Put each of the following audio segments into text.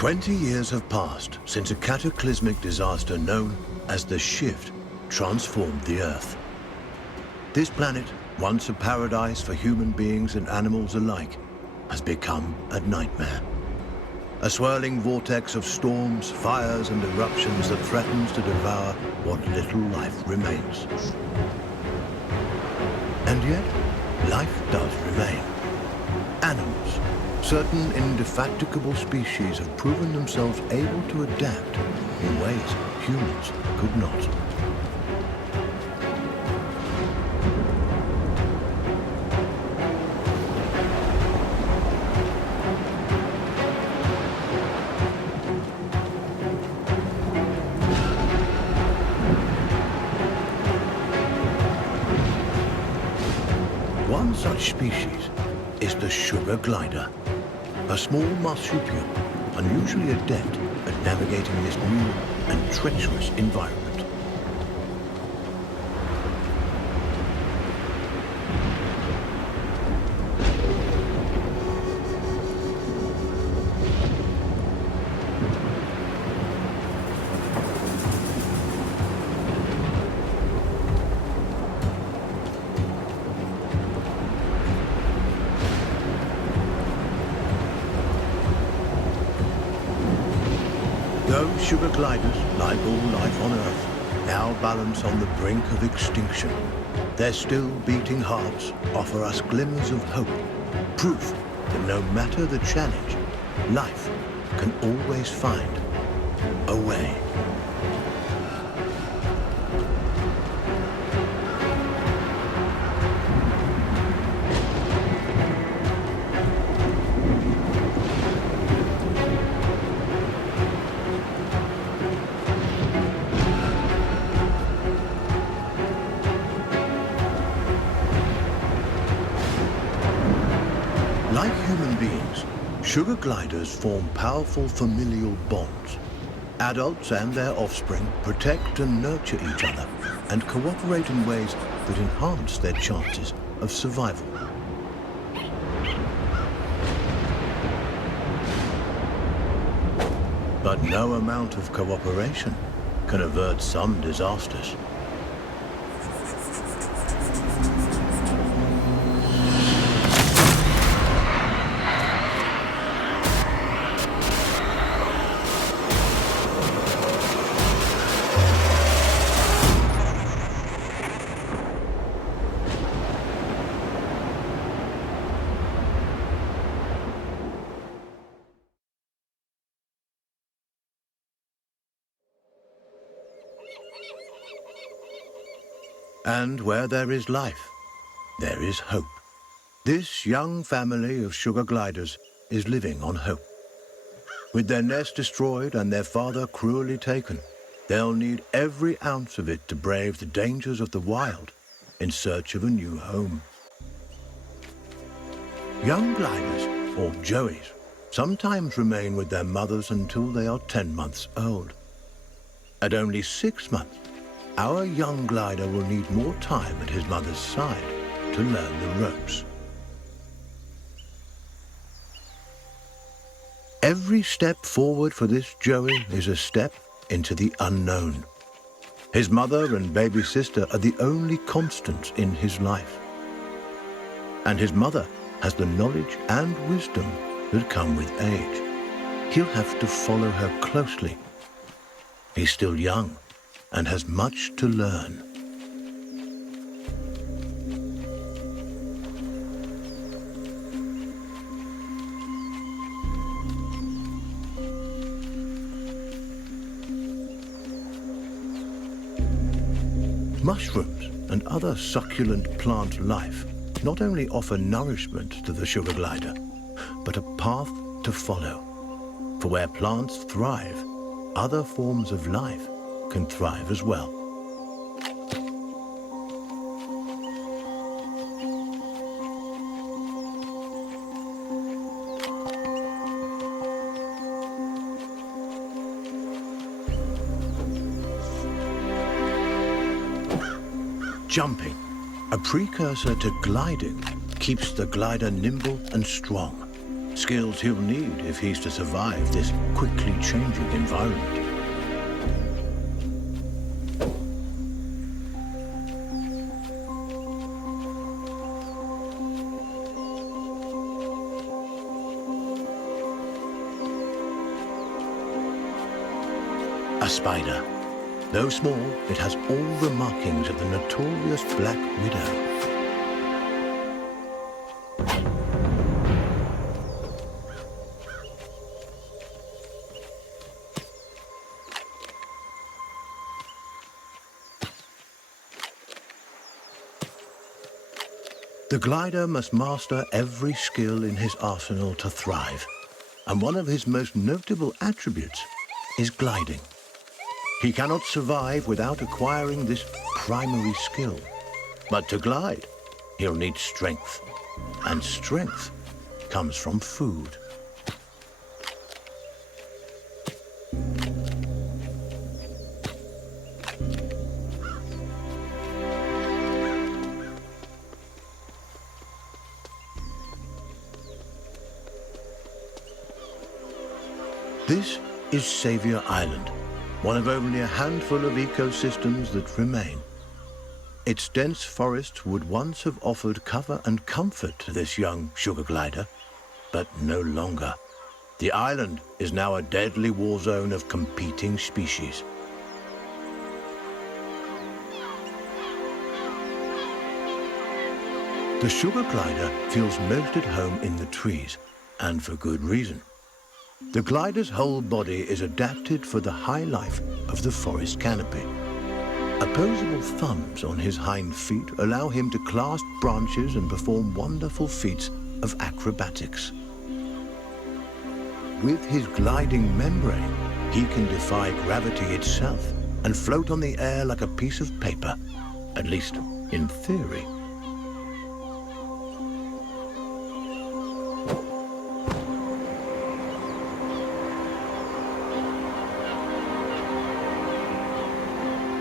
20 years have passed since a cataclysmic disaster known as the Shift transformed the Earth. This planet, once a paradise for human beings and animals alike, has become a nightmare. A swirling vortex of storms, fires, and eruptions that threatens to devour what little life remains. And yet, life does remain. Animals, certain indefatigable species have proven themselves able to adapt in ways humans could not. One such species is the sugar glider, a small marsupial unusually adept at navigating this new and treacherous environment. Those sugar gliders, like all life on Earth, now balance on the brink of extinction. Their still beating hearts offer us glimmers of hope, proof that no matter the challenge, life can always find a way. Like human beings, sugar gliders form powerful familial bonds. Adults and their offspring protect and nurture each other and cooperate in ways that enhance their chances of survival. But no amount of cooperation can avert some disasters. And where there is life, there is hope. This young family of sugar gliders is living on hope. With their nest destroyed and their father cruelly taken, they'll need every ounce of it to brave the dangers of the wild in search of a new home. Young gliders, or joeys, sometimes remain with their mothers until they are 10 months old. At only 6 months, our young glider will need more time at his mother's side to learn the ropes. Every step forward for this joey is a step into the unknown. His mother and baby sister are the only constants in his life. And his mother has the knowledge and wisdom that come with age. He'll have to follow her closely. He's still young and has much to learn. Mushrooms and other succulent plant life not only offer nourishment to the sugar glider, but a path to follow. For where plants thrive, other forms of life can thrive as well. Jumping, a precursor to gliding, keeps the glider nimble and strong, skills he'll need if he's to survive this quickly changing environment. A spider. Though small, it has all the markings of the notorious Black Widow. The glider must master every skill in his arsenal to thrive, and one of his most notable attributes is gliding. He cannot survive without acquiring this primary skill. But to glide, he'll need strength, and strength comes from food. This is Savior Island, one of only a handful of ecosystems that remain. Its dense forests would once have offered cover and comfort to this young sugar glider, but no longer. The island is now a deadly war zone of competing species. The sugar glider feels most at home in the trees, and for good reason. The glider's whole body is adapted for the high life of the forest canopy. Opposable thumbs on his hind feet allow him to clasp branches and perform wonderful feats of acrobatics. With his gliding membrane, he can defy gravity itself and float on the air like a piece of paper, at least in theory.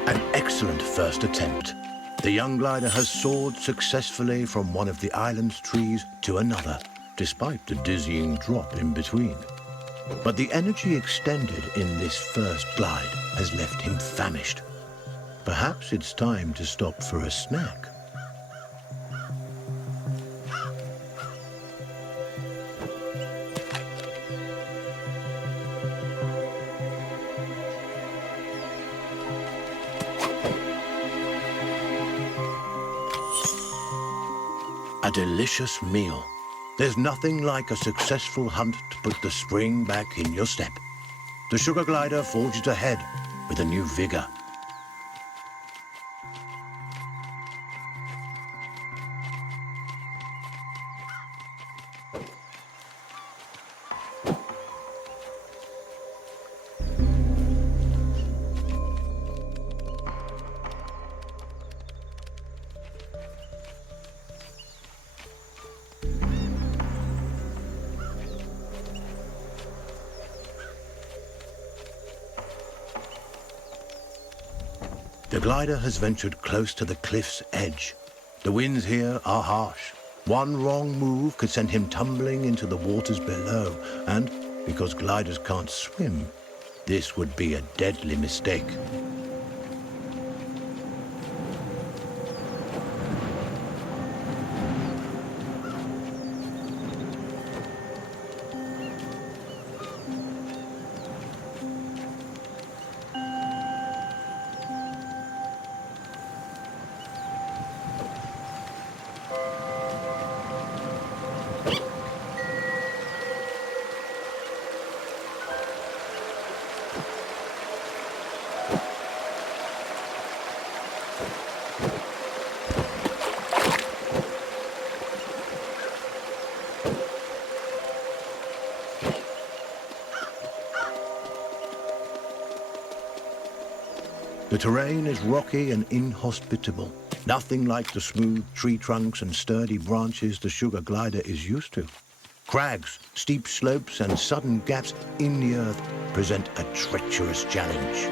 An excellent first attempt. The young glider has soared successfully from one of the island's trees to another, despite the dizzying drop in between. But the energy extended in this first glide has left him famished. Perhaps it's time to stop for a snack. A delicious meal. There's nothing like a successful hunt to put the spring back in your step. The sugar glider forges ahead with a new vigor. The glider has ventured close to the cliff's edge. The winds here are harsh. One wrong move could send him tumbling into the waters below, and because gliders can't swim, this would be a deadly mistake. The terrain is rocky and inhospitable, nothing like the smooth tree trunks and sturdy branches the sugar glider is used to. Crags, steep slopes, and sudden gaps in the earth present a treacherous challenge.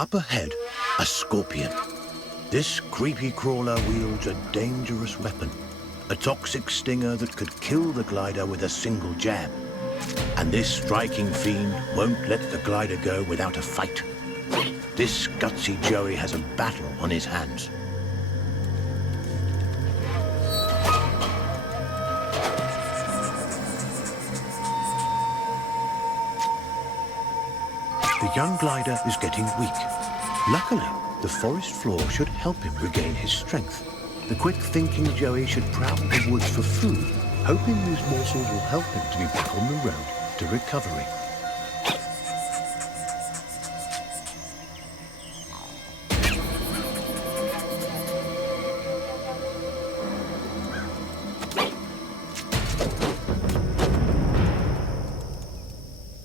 Up ahead, a scorpion. This creepy crawler wields a dangerous weapon, a toxic stinger that could kill the glider with a single jab. And this striking fiend won't let the glider go without a fight. This gutsy Joey has a battle on his hands. The young glider is getting weak. Luckily, the forest floor should help him regain his strength. The quick-thinking Joey should prowl the woods for food, hoping these morsels will help him to be back on the road to recovery.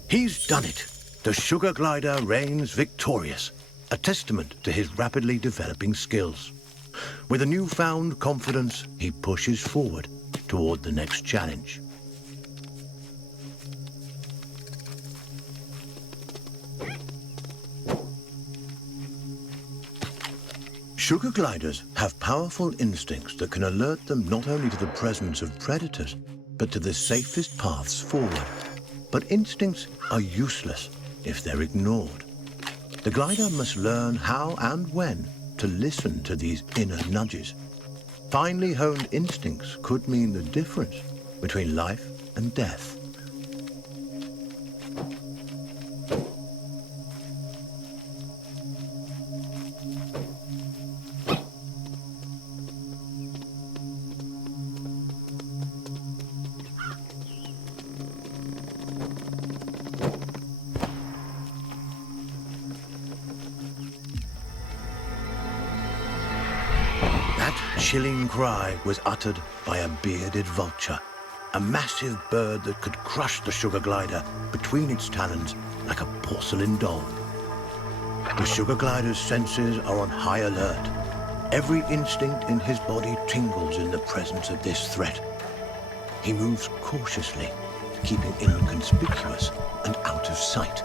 He's done it. The sugar glider reigns victorious, a testament to his rapidly developing skills. With a newfound confidence, he pushes forward toward the next challenge. Sugar gliders have powerful instincts that can alert them not only to the presence of predators, but to the safest paths forward. But instincts are useless if they're ignored. The glider must learn how and when to listen to these inner nudges. Finely honed instincts could mean the difference between life and death. Chilling cry was uttered by a bearded vulture, a massive bird that could crush the sugar glider between its talons like a porcelain doll. The sugar glider's senses are on high alert. Every instinct in his body tingles in the presence of this threat. He moves cautiously, keeping inconspicuous and out of sight.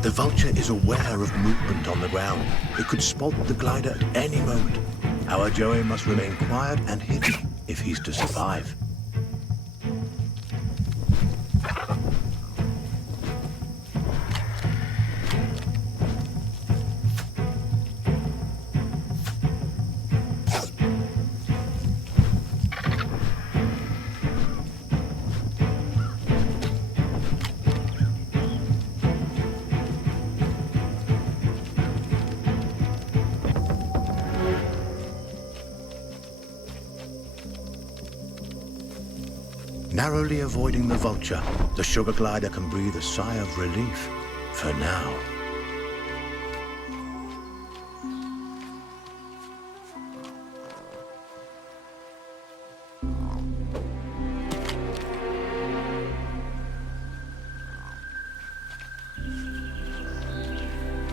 The vulture is aware of movement on the ground. It could spot the glider at any moment. Our Joey must remain quiet and hidden if he's to survive. Narrowly avoiding the vulture, the sugar glider can breathe a sigh of relief, for now.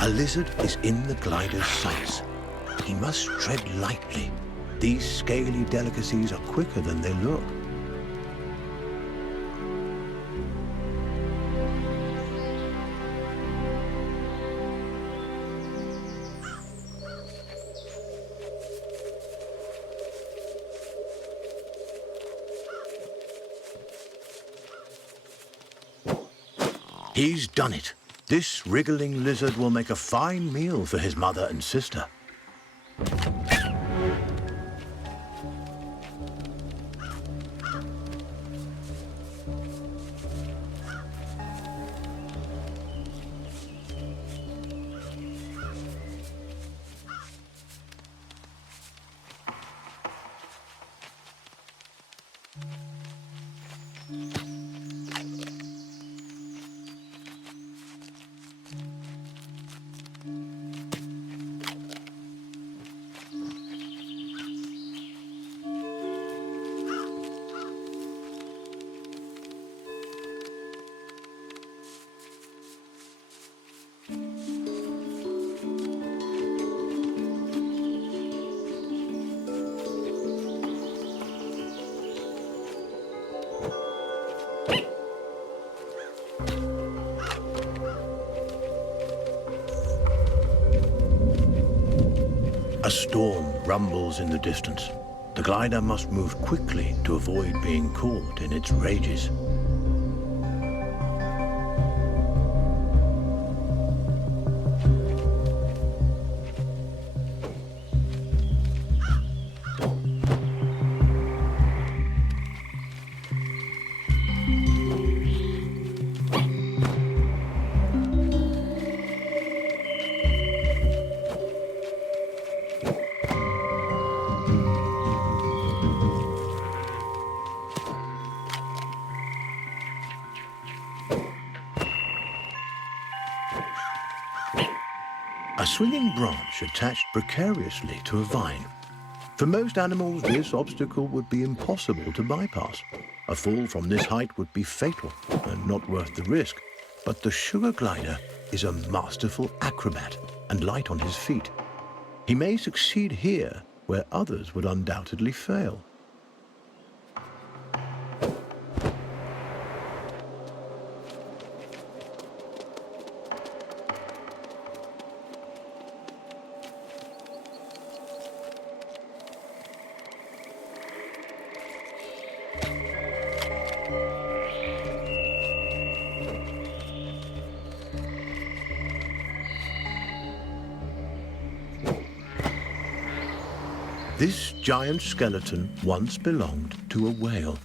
A lizard is in the glider's sights. He must tread lightly. These scaly delicacies are quicker than they look. He's done it. This wriggling lizard will make a fine meal for his mother and sister. A storm rumbles in the distance. The glider must move quickly to avoid being caught in its rages. A swinging branch attached precariously to a vine. For most animals, this obstacle would be impossible to bypass. A fall from this height would be fatal and not worth the risk. But the sugar glider is a masterful acrobat and light on his feet. He may succeed here where others would undoubtedly fail. This giant skeleton once belonged to a whale.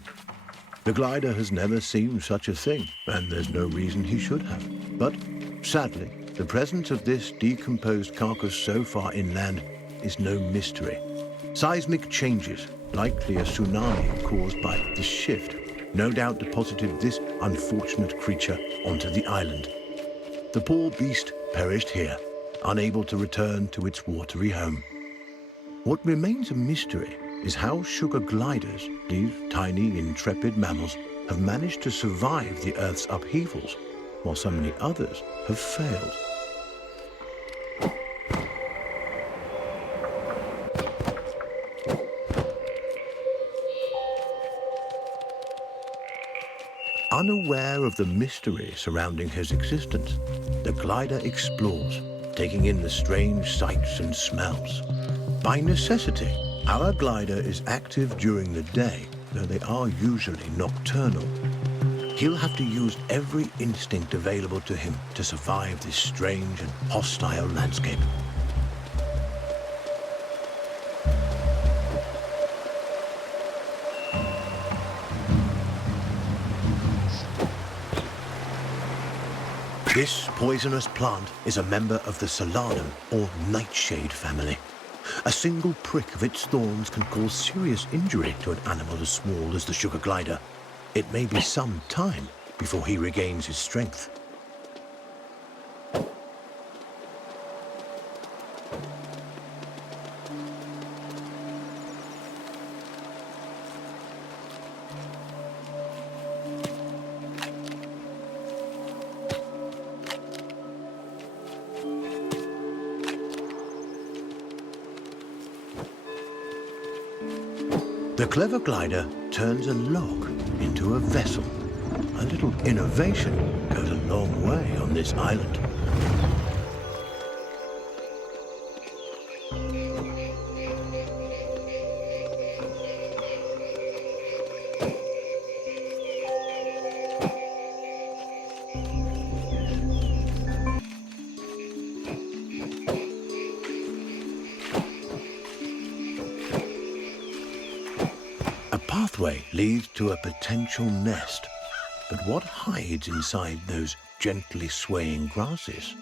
The glider has never seen such a thing, and there's no reason he should have. But sadly, the presence of this decomposed carcass so far inland is no mystery. Seismic changes, likely a tsunami caused by the shift, no doubt deposited this unfortunate creature onto the island. The poor beast perished here, unable to return to its watery home. What remains a mystery is how sugar gliders, these tiny, intrepid mammals, have managed to survive the Earth's upheavals, while so many others have failed. Unaware of the mystery surrounding his existence, the glider explores, taking in the strange sights and smells. By necessity, our glider is active during the day, though they are usually nocturnal. He'll have to use every instinct available to him to survive this strange and hostile landscape. This poisonous plant is a member of the Solanum, or nightshade family. A single prick of its thorns can cause serious injury to an animal as small as the sugar glider. It may be some time before he regains his strength. The clever glider turns a log into a vessel. A little innovation goes a long way on this island. Pathway leads to a potential nest, but what hides inside those gently swaying grasses?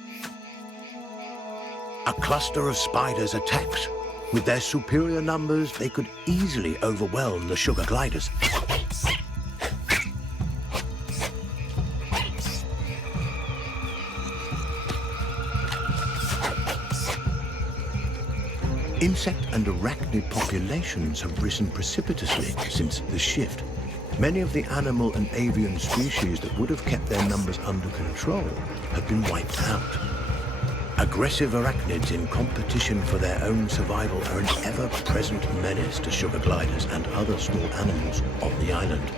A cluster of spiders attacks. With their superior numbers, they could easily overwhelm the sugar gliders. Insect and arachnid populations have risen precipitously since the shift. Many of the animal and avian species that would have kept their numbers under control have been wiped out. Aggressive arachnids in competition for their own survival are an ever-present menace to sugar gliders and other small animals on the island.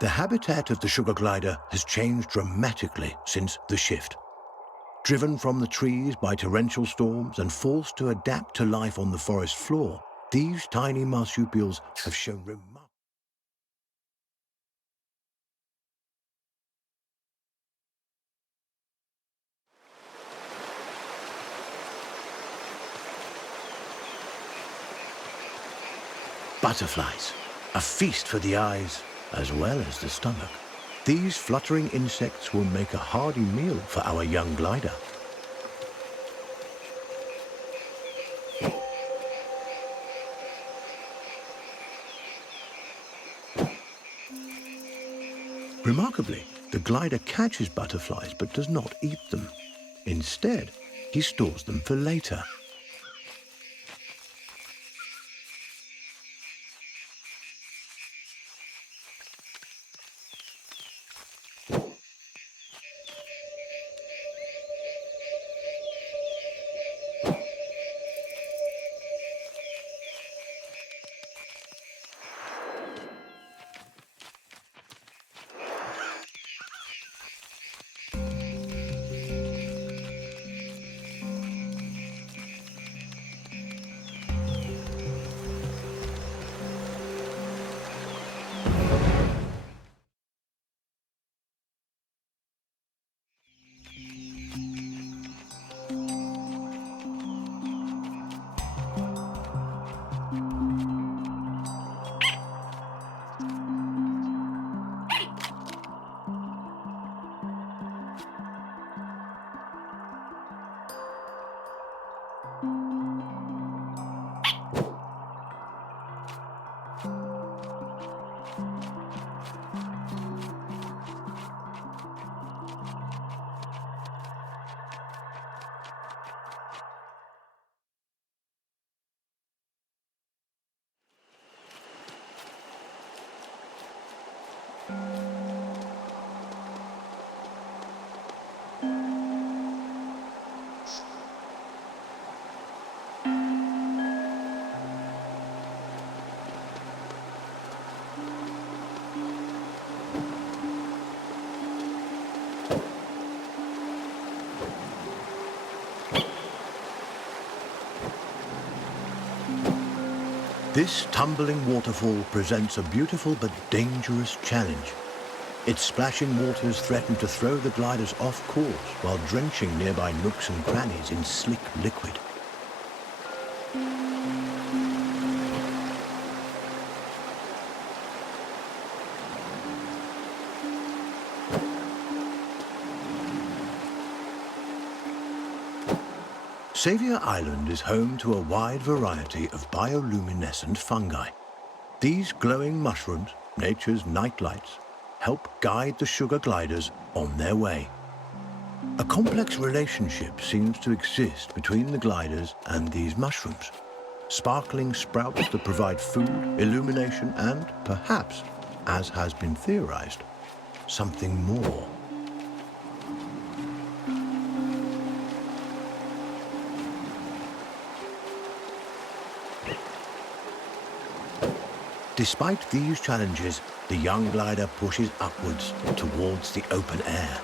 The habitat of the sugar glider has changed dramatically since the shift. Driven from the trees by torrential storms and forced to adapt to life on the forest floor, these tiny marsupials have shown remarkable. Butterflies, a feast for the eyes as well as the stomach. These fluttering insects will make a hearty meal for our young glider. Remarkably, the glider catches butterflies but does not eat them. Instead, he stores them for later. This tumbling waterfall presents a beautiful but dangerous challenge. Its splashing waters threaten to throw the gliders off course while drenching nearby nooks and crannies in slick liquid. Saviour Island is home to a wide variety of bioluminescent fungi. These glowing mushrooms, nature's nightlights, help guide the sugar gliders on their way. A complex relationship seems to exist between the gliders and these mushrooms. Sparkling sprouts that provide food, illumination, and perhaps, as has been theorized, something more. Despite these challenges, the young glider pushes upwards towards the open air.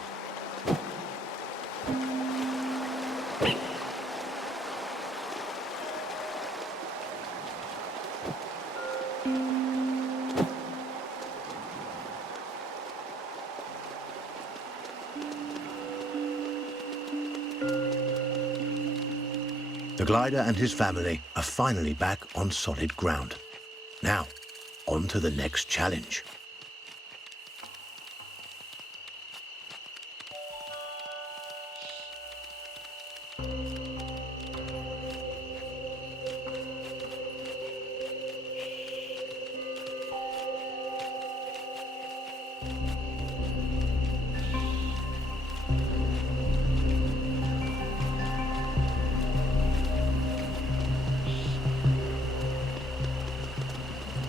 The glider and his family are finally back on solid ground. Now, on to the next challenge.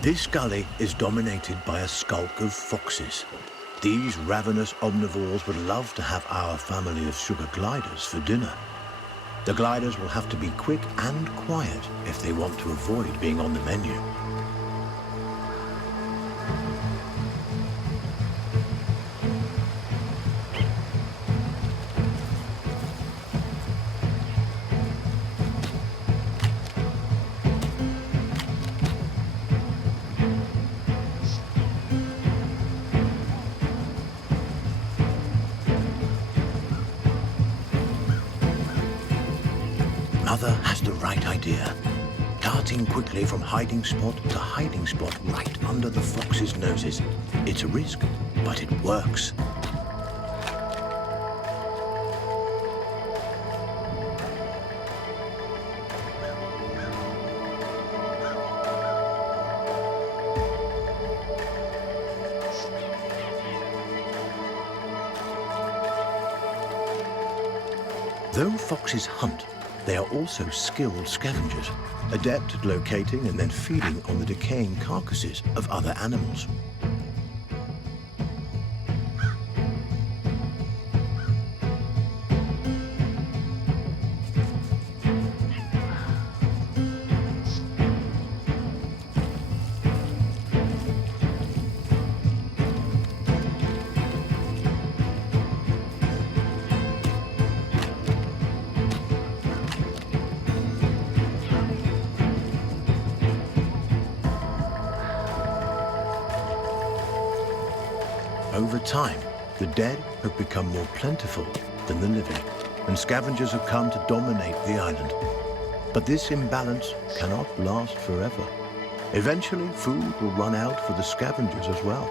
This gully is dominated by a skulk of foxes. These ravenous omnivores would love to have our family of sugar gliders for dinner. The gliders will have to be quick and quiet if they want to avoid being on the menu. mother has the right idea. Darting quickly from hiding spot to hiding spot right under the fox's noses. It's a risk, but it works. Though foxes hunt, they are also skilled scavengers, adept at locating and then feeding on the decaying carcasses of other animals. Over time, the dead have become more plentiful than the living, and scavengers have come to dominate the island. But this imbalance cannot last forever. Eventually, food will run out for the scavengers as well.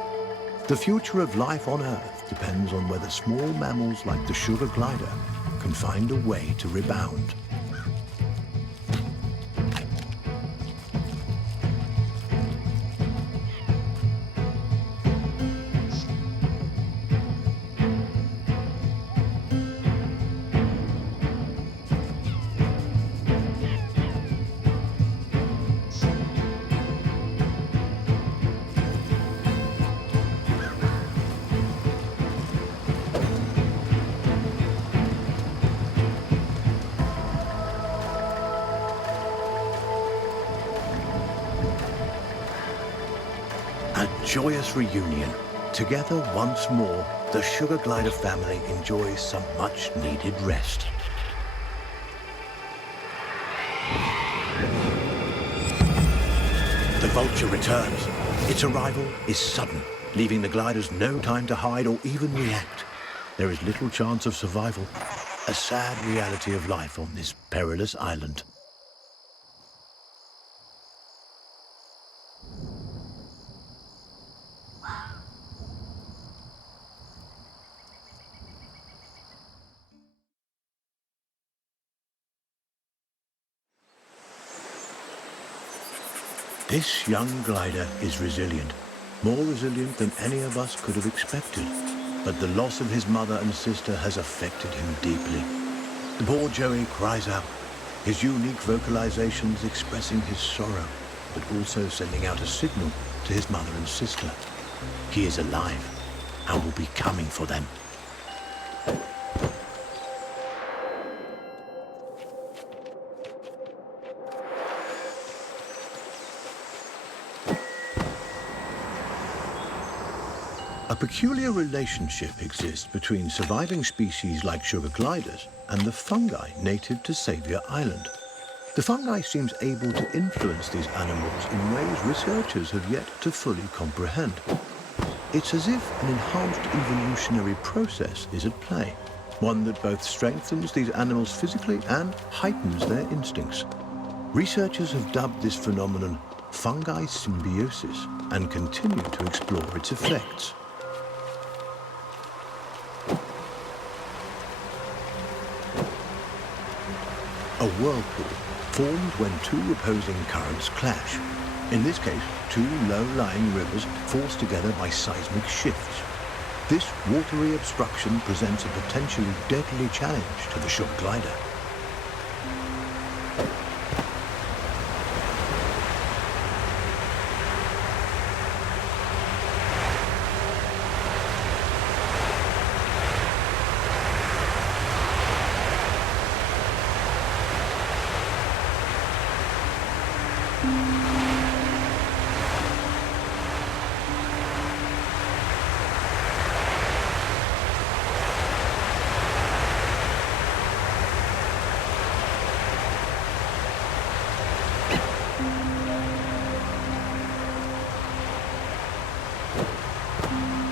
The future of life on Earth depends on whether small mammals like the sugar glider can find a way to rebound. Joyous reunion. Together once more, the sugar glider family enjoys some much-needed rest. The Vulture returns. Its arrival is sudden, leaving the gliders no time to hide or even react. There is little chance of survival, a sad reality of life on this perilous island. This young glider is resilient, more resilient than any of us could have expected. But the loss of his mother and sister has affected him deeply. The poor Joey cries out, his unique vocalizations expressing his sorrow, but also sending out a signal to his mother and sister. He is alive and will be coming for them. A peculiar relationship exists between surviving species like sugar gliders and the fungi native to Saviour Island. The fungi seems able to influence these animals in ways researchers have yet to fully comprehend. It's as if an enhanced evolutionary process is at play, one that both strengthens these animals physically and heightens their instincts. Researchers have dubbed this phenomenon fungi symbiosis and continue to explore its effects. A whirlpool formed when two opposing currents clash. In this case, two low-lying rivers forced together by seismic shifts. This watery obstruction presents a potentially deadly challenge to the sugar glider.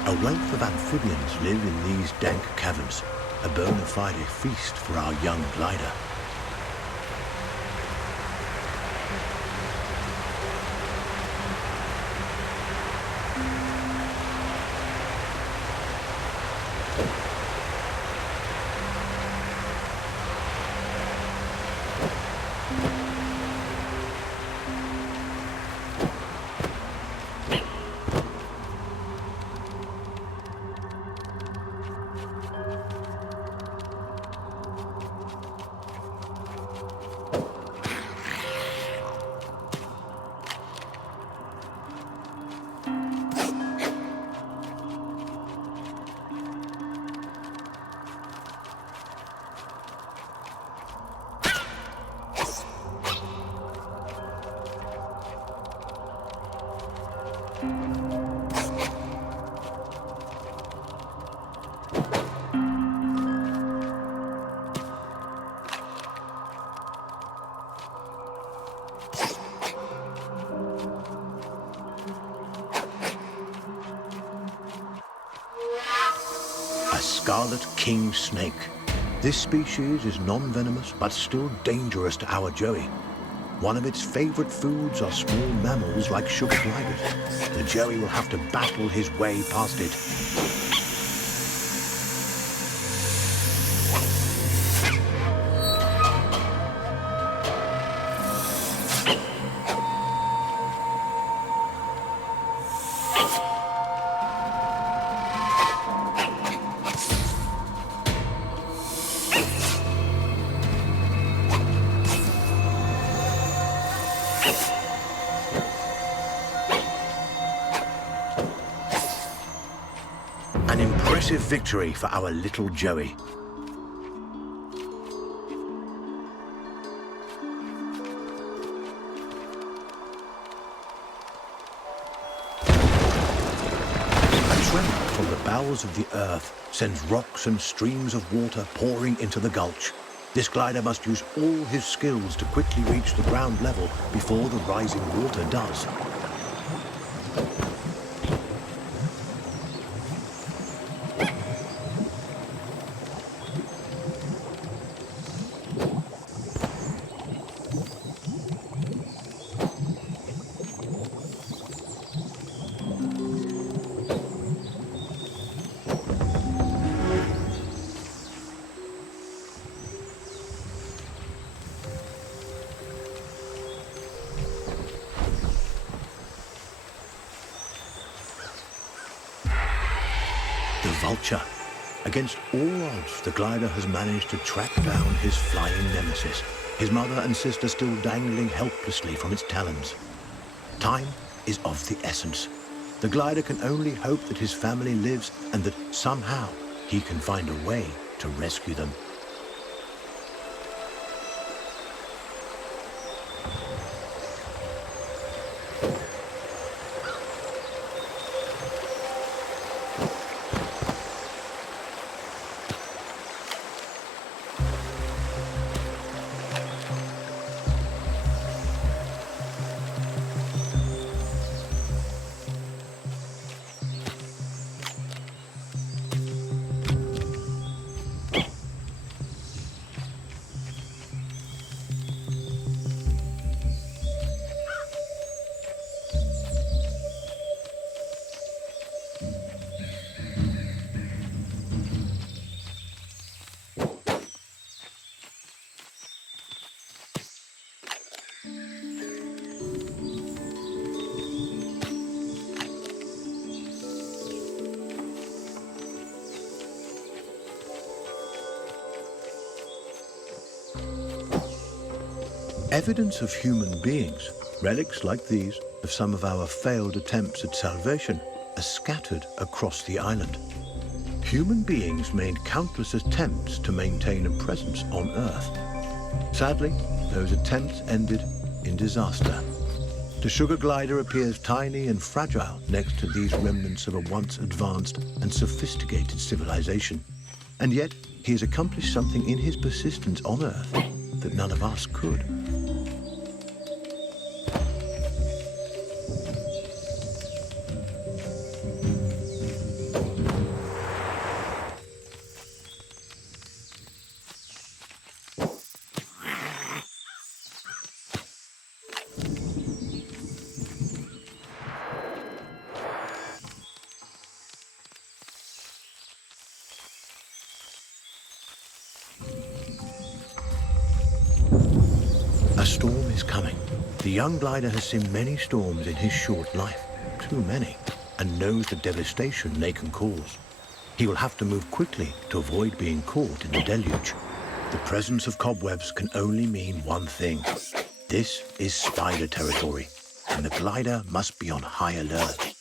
A wealth of amphibians live in these dank caverns, a bona fide feast for our young glider. a scarlet king snake. This species is non-venomous, but still dangerous to our joey. One of its favorite foods are small mammals like sugar gliders. The joey will have to battle his way past it. An impressive victory for our little joey. A tremor from the bowels of the earth sends rocks and streams of water pouring into the gulch. This glider must use all his skills to quickly reach the ground level before the rising water does. The Vulture. Against all odds, the glider has managed to track down his flying nemesis, his mother and sister still dangling helplessly from its talons. Time is of the essence. The glider can only hope that his family lives and that somehow he can find a way to rescue them. Evidence of human beings, relics like these of some of our failed attempts at salvation, are scattered across the island. Human beings made countless attempts to maintain a presence on Earth. Sadly, those attempts ended in disaster. The sugar glider appears tiny and fragile next to these remnants of a once advanced and sophisticated civilization. And yet, he has accomplished something in his persistence on Earth that none of us could. A storm is coming. The young glider has seen many storms in his short life, too many, and knows the devastation they can cause. He will have to move quickly to avoid being caught in the deluge. The presence of cobwebs can only mean one thing. This is spider territory, and the glider must be on high alert.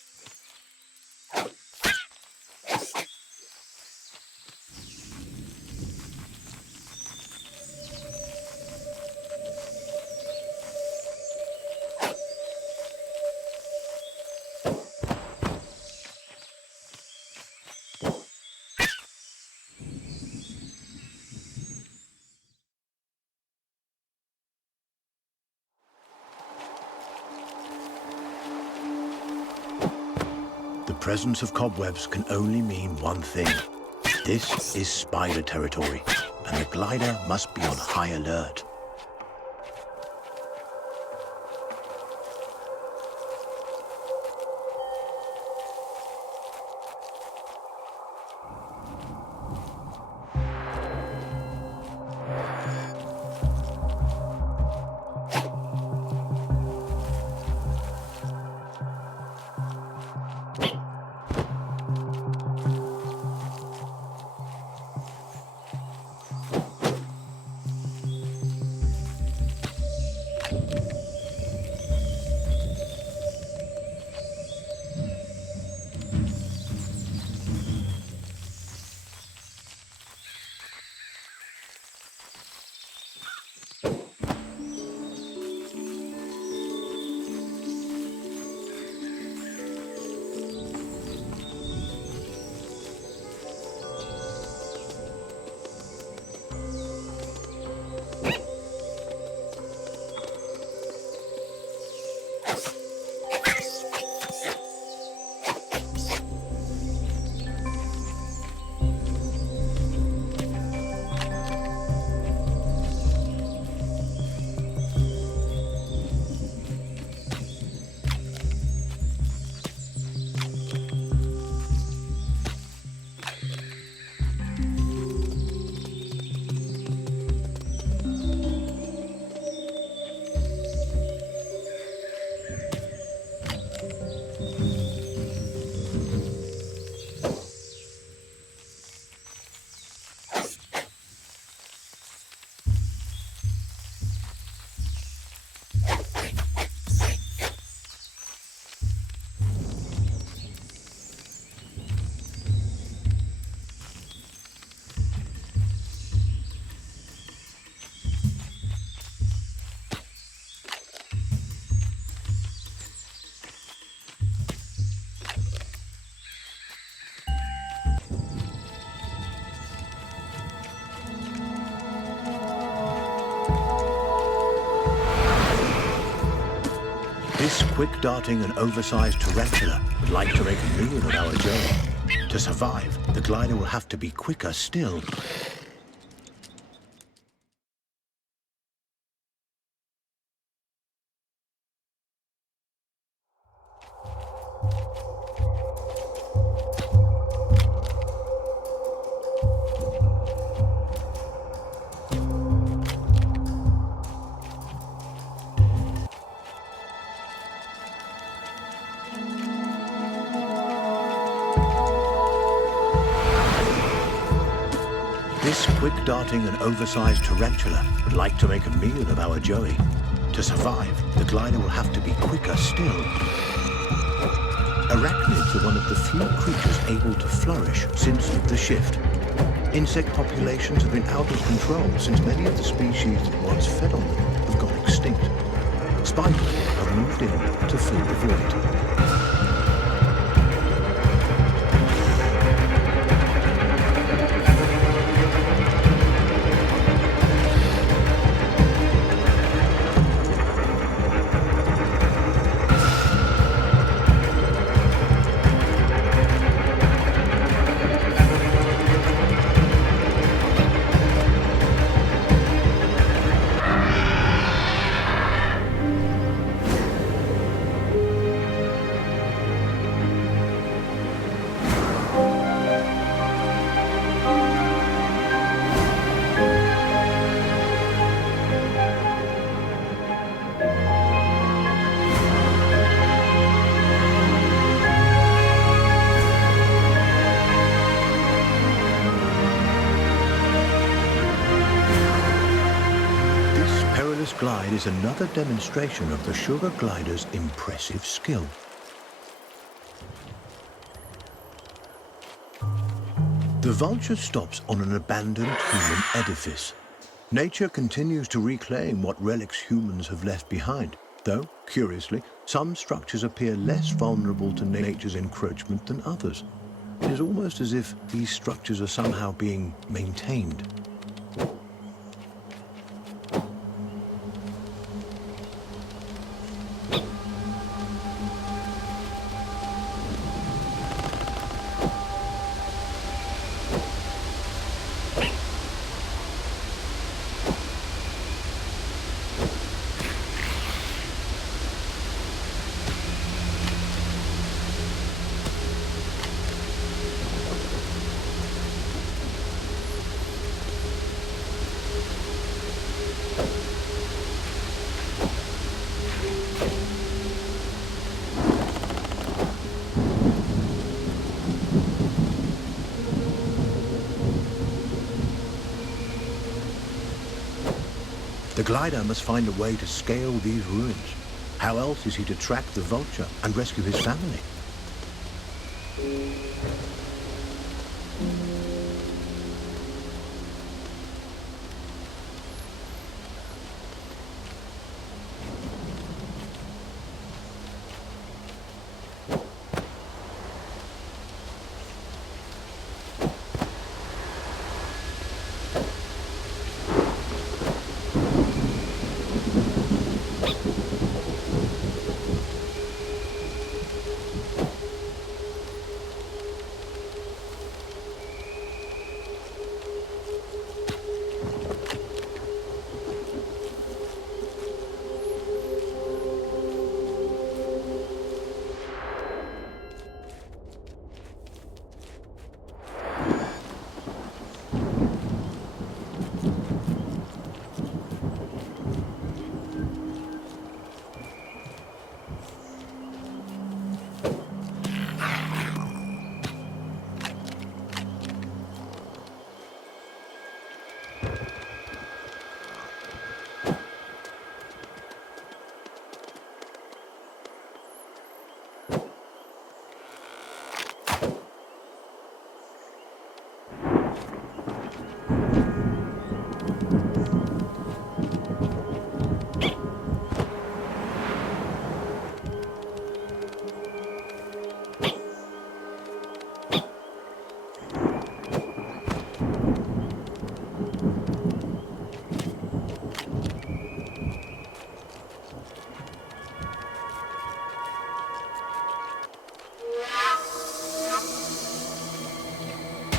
The presence of cobwebs can only mean one thing. This is spider territory, and the glider must be on high alert. This quick-darting and oversized tarantula would like to make a meal of our journey. To survive, the glider will have to be quicker still. This quick-darting and oversized tarantula would like to make a meal of our Joey. To survive, the glider will have to be quicker still. Arachnids are one of the few creatures able to flourish since the shift. Insect populations have been out of control since many of the species that once fed on them have gone extinct. Spiders have moved in to fill the void. Glide is another demonstration of the sugar glider's impressive skill. The Vulture stops on an abandoned human edifice. Nature continues to reclaim what relics humans have left behind, though, curiously, some structures appear less vulnerable to nature's encroachment than others. It is almost as if these structures are somehow being maintained. The glider must find a way to scale these ruins. How else is he to track the Vulture and rescue his family?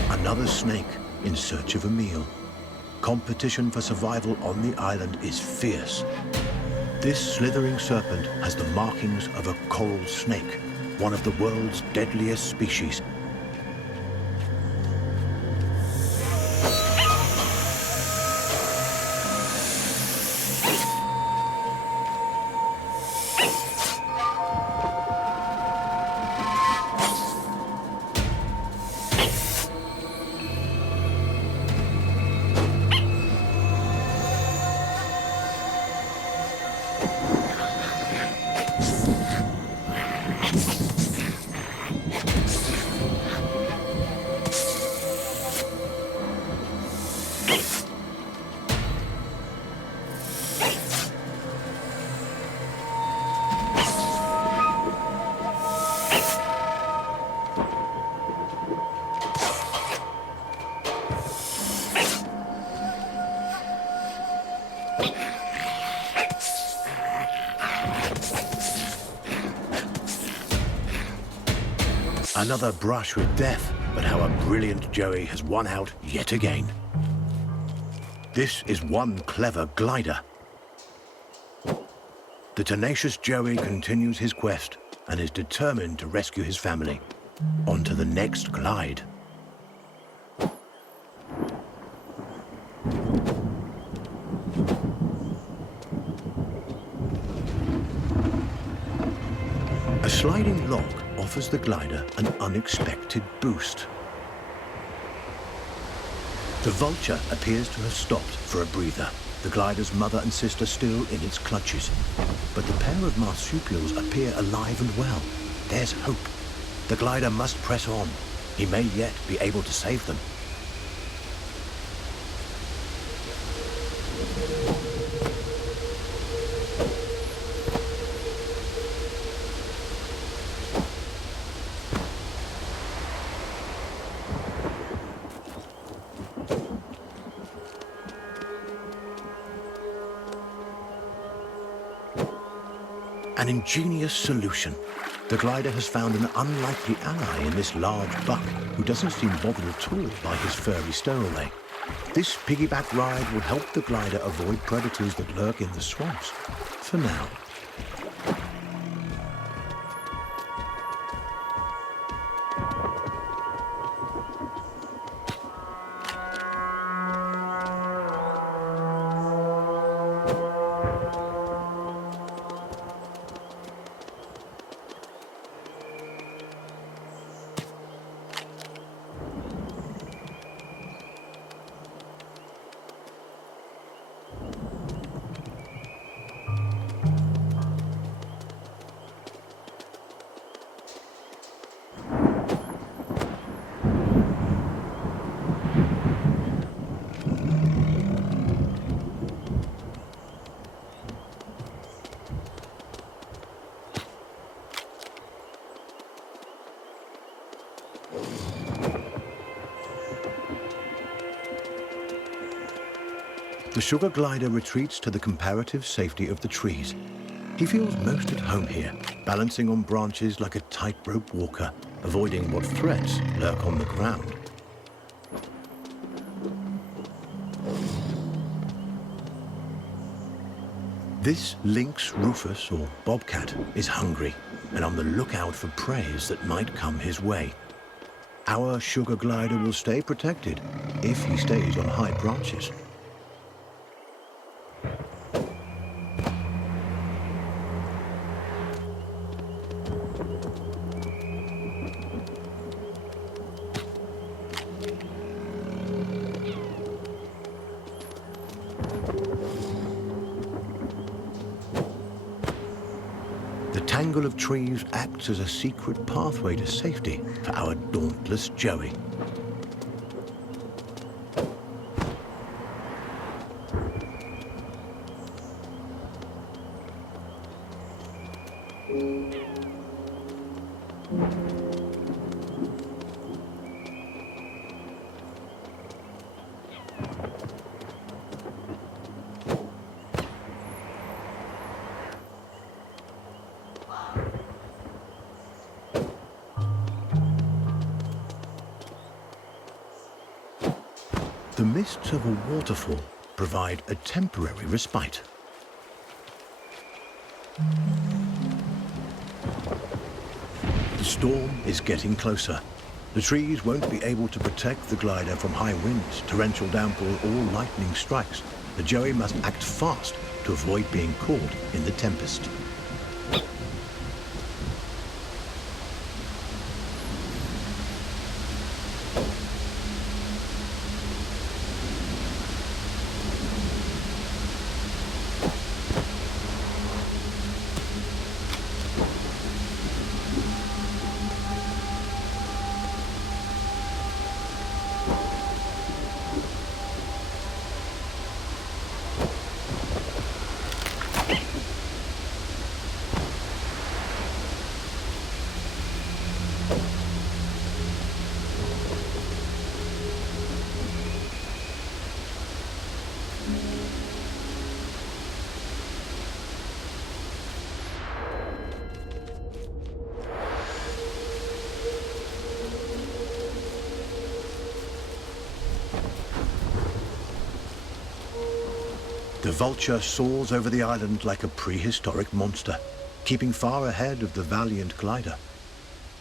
Another snake in search of a meal. Competition for survival on the island is fierce. This slithering serpent has the markings of a coral snake, one of the world's deadliest species. Another brush with death, but our brilliant Joey has won out yet again. This is one clever glider. The tenacious Joey continues his quest and is determined to rescue his family. On to the next glide. A sliding lock offers the glider an unexpected boost. The Vulture appears to have stopped for a breather, the glider's mother and sister still in its clutches. But the pair of marsupials appear alive and well. There's hope. The glider must press on. He may yet be able to save them. An ingenious solution. The glider has found an unlikely ally in this large buck who doesn't seem bothered at all by his furry stowaway. This piggyback ride will help the glider avoid predators that lurk in the swamps. For now. The sugar glider retreats to the comparative safety of the trees. He feels most at home here, balancing on branches like a tightrope walker, avoiding what threats lurk on the ground. This lynx rufus, or bobcat, is hungry and on the lookout for preys that might come his way. Our sugar glider will stay protected if he stays on high branches. The tangle of trees acts as a secret pathway to safety for our dauntless Joey. The mists of a waterfall provide a temporary respite. The storm is getting closer. The trees won't be able to protect the glider from high winds, torrential downpour, or lightning strikes. The Joey must act fast to avoid being caught in the tempest. The Vulture soars over the island like a prehistoric monster, keeping far ahead of the valiant glider.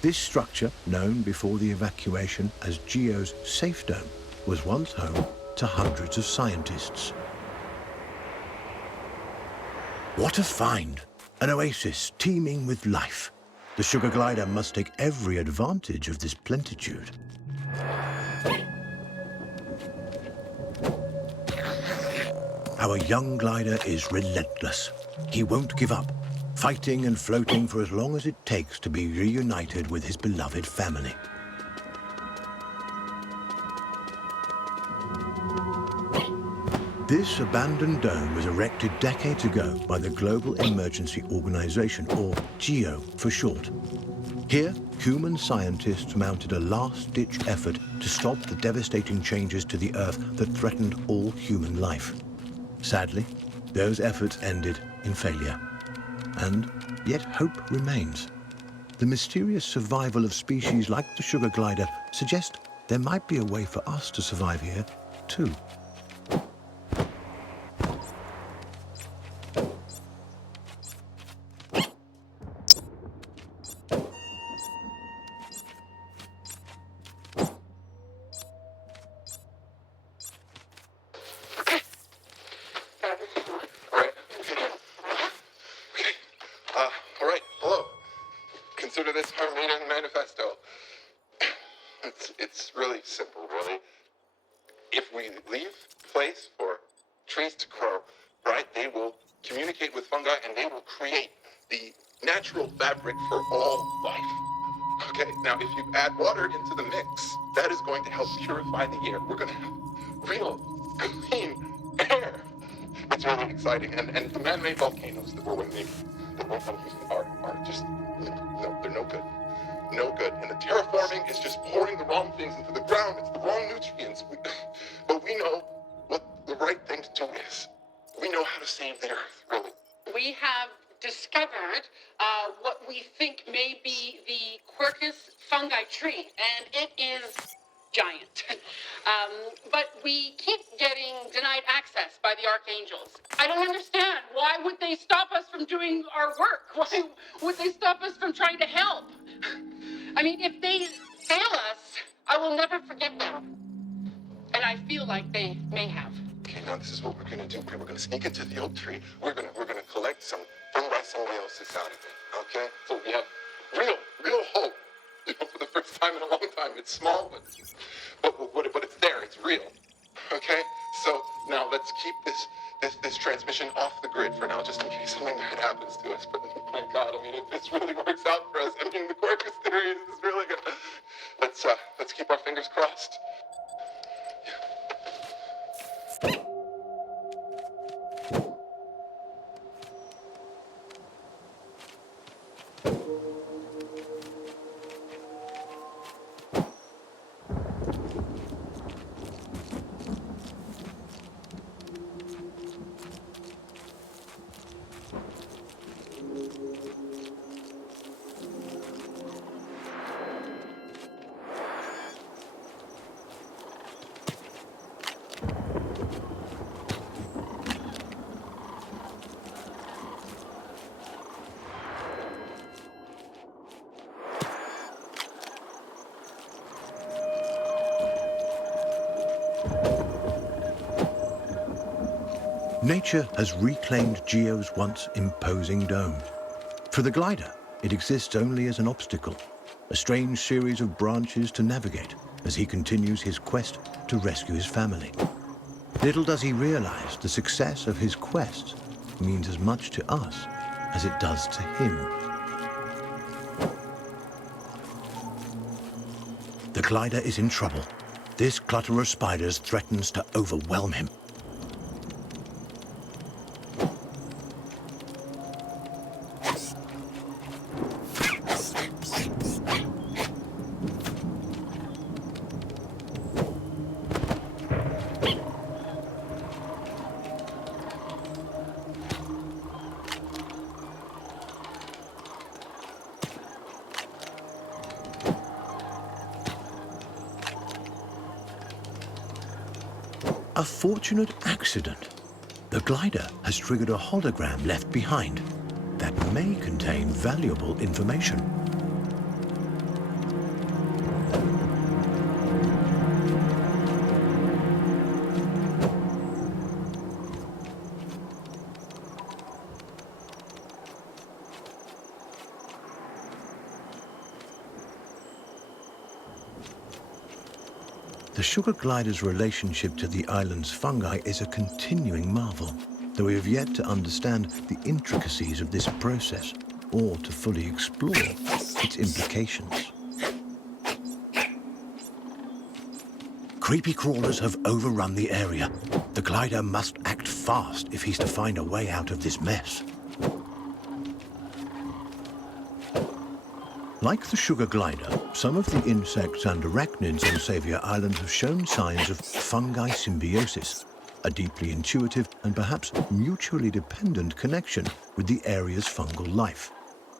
This structure, known before the evacuation as Geo's safe dome, was once home to hundreds of scientists. What a find! An oasis teeming with life. The sugar glider must take every advantage of this plenitude. Our young glider is relentless. He won't give up, fighting and floating for as long as it takes to be reunited with his beloved family. This abandoned dome was erected decades ago by the Global Emergency Organization, or GEO for short. Here, human scientists mounted a last-ditch effort to stop the devastating changes to the Earth that threatened all human life. Sadly, those efforts ended in failure. And yet hope remains. The mysterious survival of species like the sugar glider suggests there might be a way for us to survive here, too. Consider this our meeting manifesto. It's really simple, really. If we leave place for trees to grow, right, they will communicate with fungi and they will create the natural fabric for all life. Okay, now if you add water into the mix, that is going to help purify the air. We're going to have real, clean air. It's really exciting. And the man-made volcanoes that we're making, that we're from Houston are just, no, they're no good. no good. And the terraforming is just pouring the wrong things into the ground. It's the wrong nutrients. But we know what the right thing to do is. We know how to save the earth, really. We have discovered what we think may be the Quercus fungi tree, and it is giant. But we keep getting denied access by the archangels. I don't understand. Why would they stop us from doing our work? Why would they stop us from trying to help? I mean, if they fail us, I will never forgive them. And I feel like they may have. Okay, now this is what we're gonna do. We're gonna sneak into the oak tree. We're gonna collect some fungi symbiosis out of it. Okay? So we have real hope. You know, for the first time in a long time. It's small, but it's there. It's real. Okay? So now let's keep this transmission off the grid for now, just in case something bad happens to us. But my God, I mean, if this really works out for us, I mean, the Quercus theory is really good. Let's keep our fingers crossed. Nature has reclaimed Geo's once imposing dome. For the glider, it exists only as an obstacle, a strange series of branches to navigate as he continues his quest to rescue his family. Little does he realize the success of his quest means as much to us as it does to him. The glider is in trouble. This clutter of spiders threatens to overwhelm him. A fortunate accident. The glider has triggered a hologram left behind that may contain valuable information. The sugar glider's relationship to the island's fungi is a continuing marvel, though we have yet to understand the intricacies of this process or to fully explore its implications. Creepy crawlers have overrun the area. The glider must act fast if he's to find a way out of this mess. Like the sugar glider, some of the insects and arachnids on Savior Island have shown signs of fungi symbiosis, a deeply intuitive and perhaps mutually dependent connection with the area's fungal life.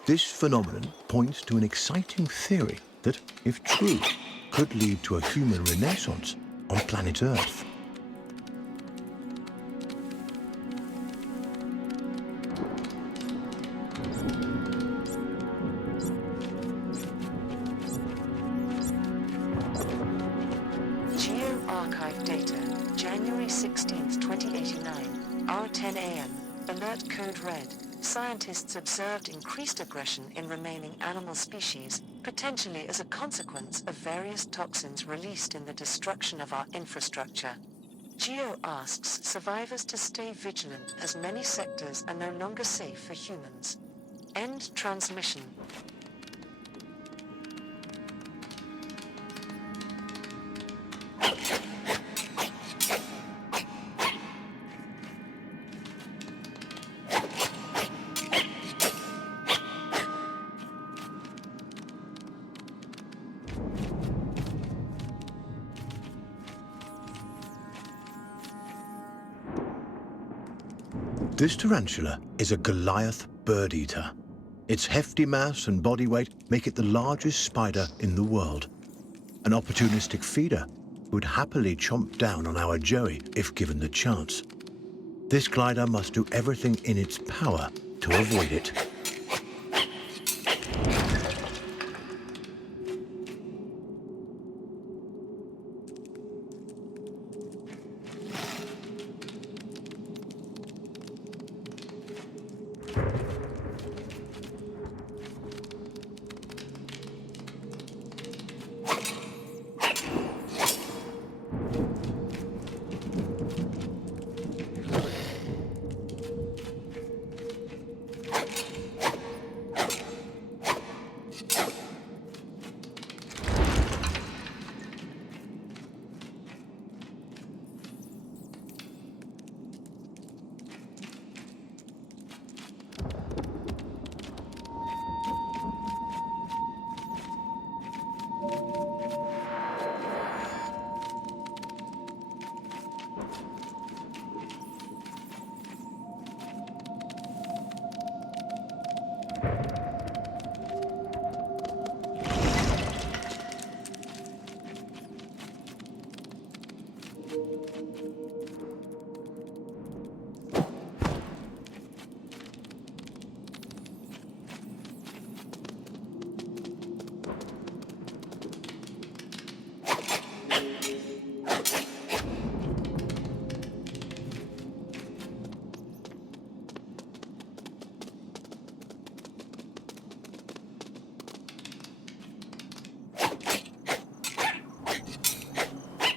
This phenomenon points to an exciting theory that, if true, could lead to a human renaissance on planet Earth. Archive data, January 16th, 2089, hour 10 a.m., alert code red. Scientists observed increased aggression in remaining animal species, potentially as a consequence of various toxins released in the destruction of our infrastructure. Geo asks survivors to stay vigilant as many sectors are no longer safe for humans. End transmission. This tarantula is a Goliath bird eater. Its hefty mass and body weight make it the largest spider in the world. An opportunistic feeder who would happily chomp down on our Joey if given the chance. This glider must do everything in its power to avoid it.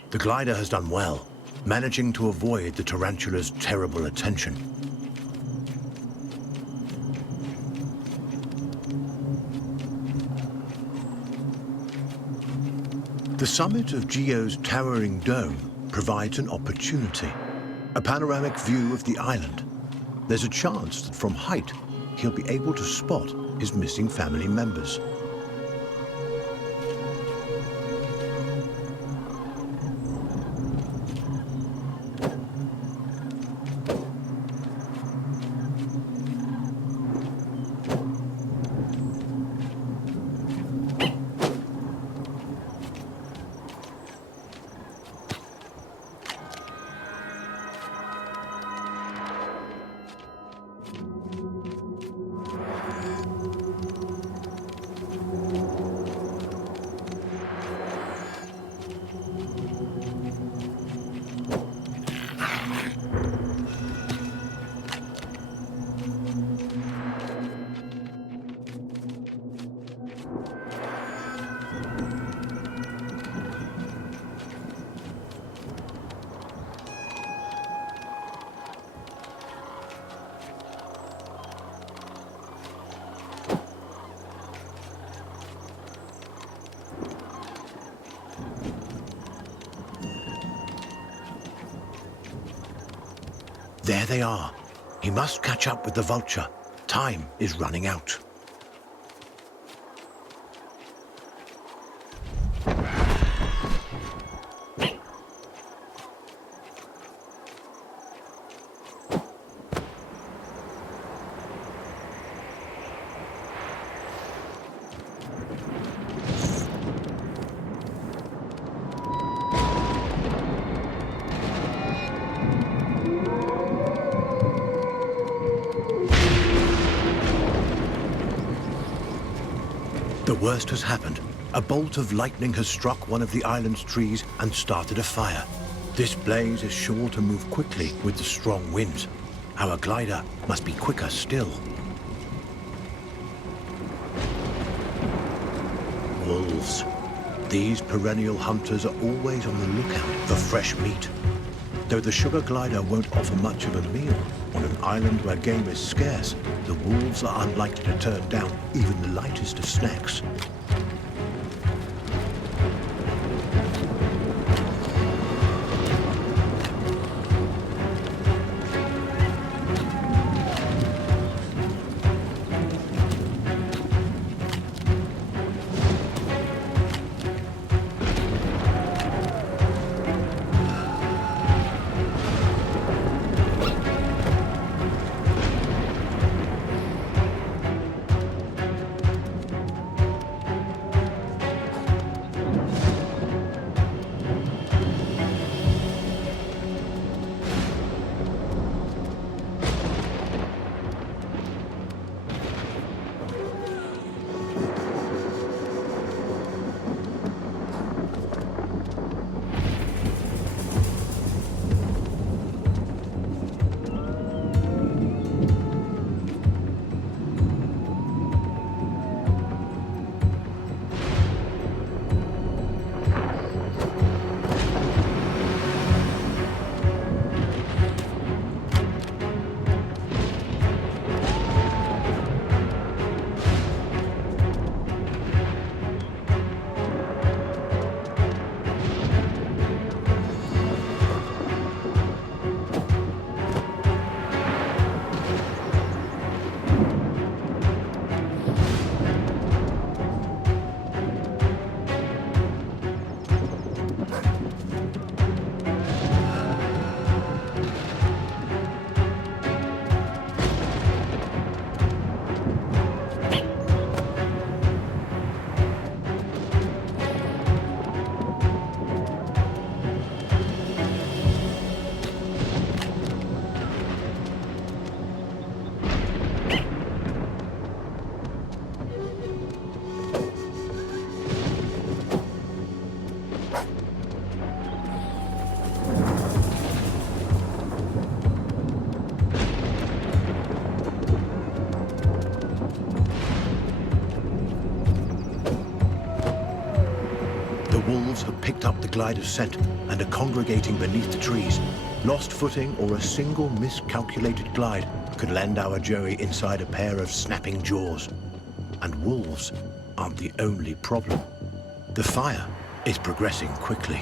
The glider has done well, managing to avoid the tarantula's terrible attention. The summit of Geo's towering dome provides an opportunity, a panoramic view of the island. There's a chance that from height, he'll be able to spot his missing family members. There they are. He must catch up with the Vulture. Time is running out. The worst has happened. A bolt of lightning has struck one of the island's trees and started a fire. This blaze is sure to move quickly with the strong winds. Our glider must be quicker still. Wolves. These perennial hunters are always on the lookout for fresh meat. Though the sugar glider won't offer much of a meal, on an island where game is scarce, the wolves are unlikely to turn down even the lightest of snacks. wolves have picked up the glider's scent and are congregating beneath the trees. Lost footing or a single miscalculated glide could land our Joey inside a pair of snapping jaws. And wolves aren't the only problem. The fire is progressing quickly.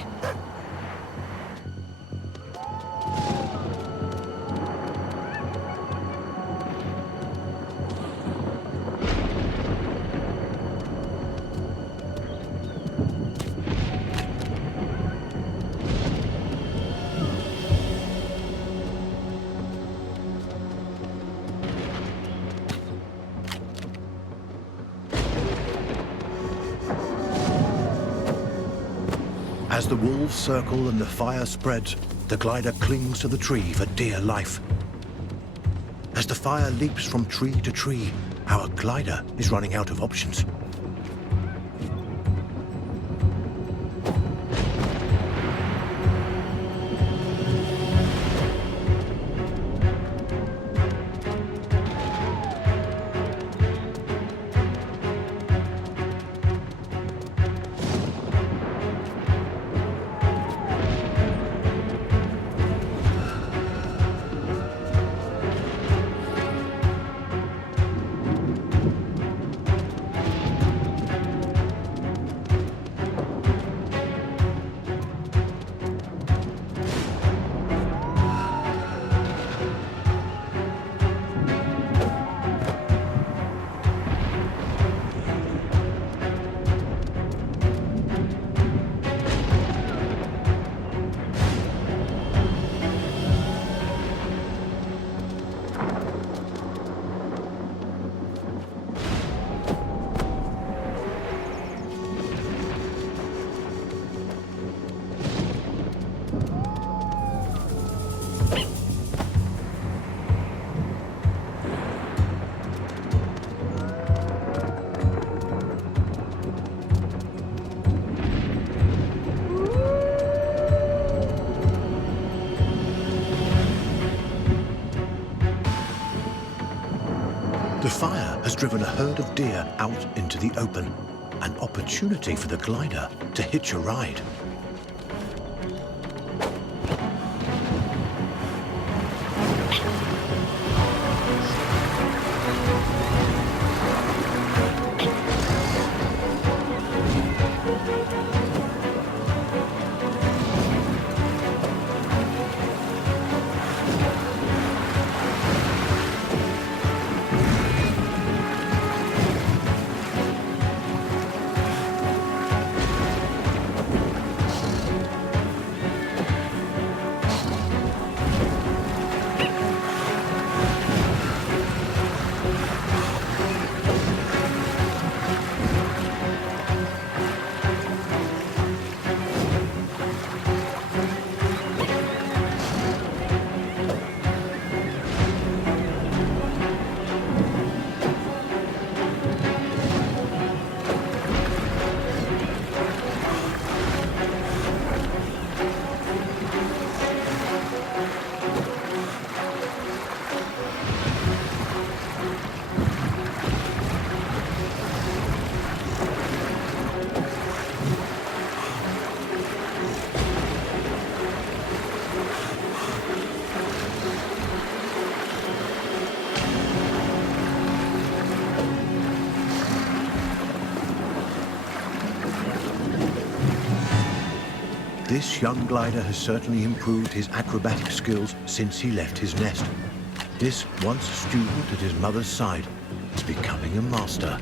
As the wolves circle and the fire spreads, the glider clings to the tree for dear life. As the fire leaps from tree to tree, our glider is running out of options. The fire has driven a herd of deer out into the open, an opportunity for the glider to hitch a ride. This young glider has certainly improved his acrobatic skills since he left his nest. This once student at his mother's side is becoming a master.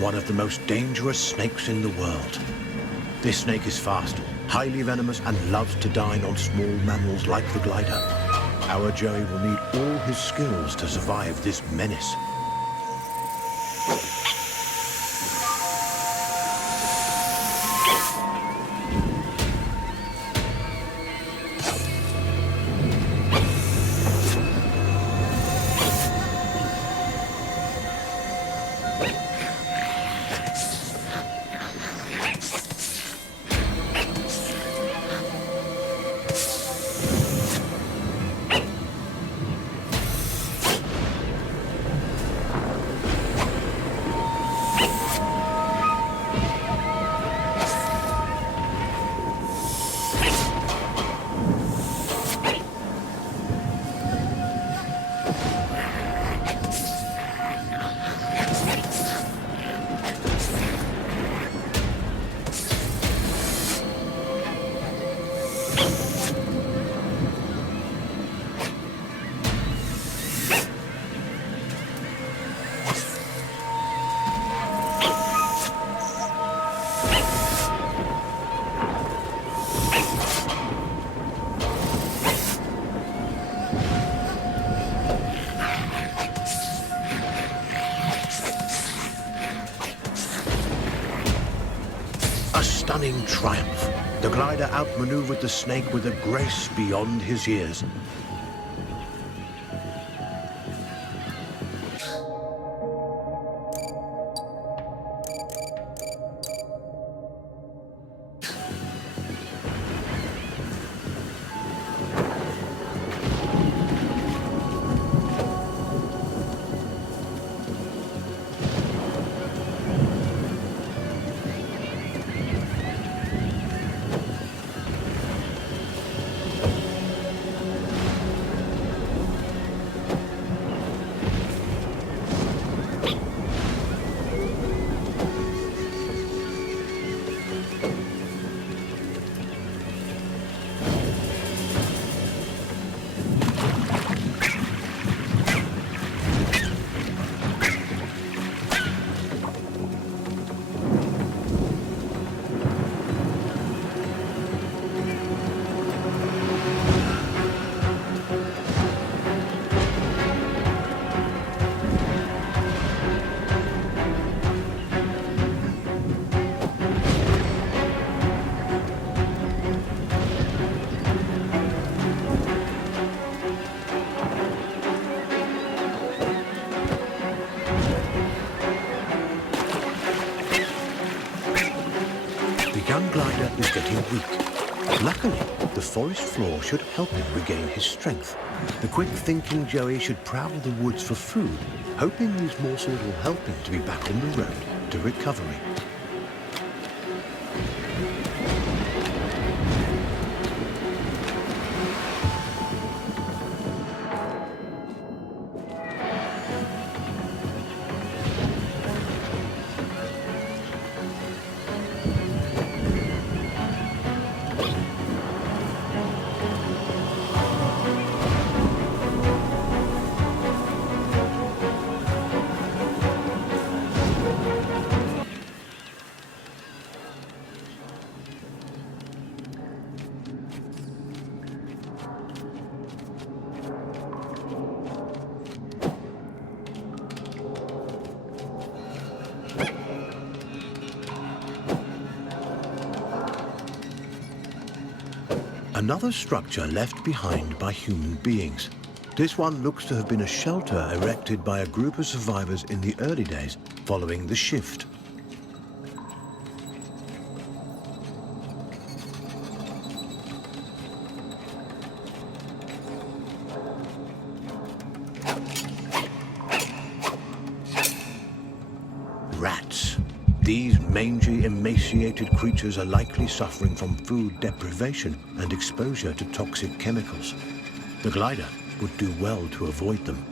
one of the most dangerous snakes in the world. This snake is fast, highly venomous, and loves to dine on small mammals like the glider. Our Joey will need all his skills to survive this menace. Stunning triumph. The glider outmaneuvered the snake with a grace beyond his years. Glider is getting weak. Luckily, the forest floor should help him regain his strength. The quick-thinking Joey should prowl the woods for food, hoping these morsels will help him to be back on the road to recovery. Another structure left behind by human beings. This one looks to have been a shelter erected by a group of survivors in the early days following the shift. Rats. These mangy, emaciated creatures are likely suffering from food deprivation and exposure to toxic chemicals. The glider would do well to avoid them.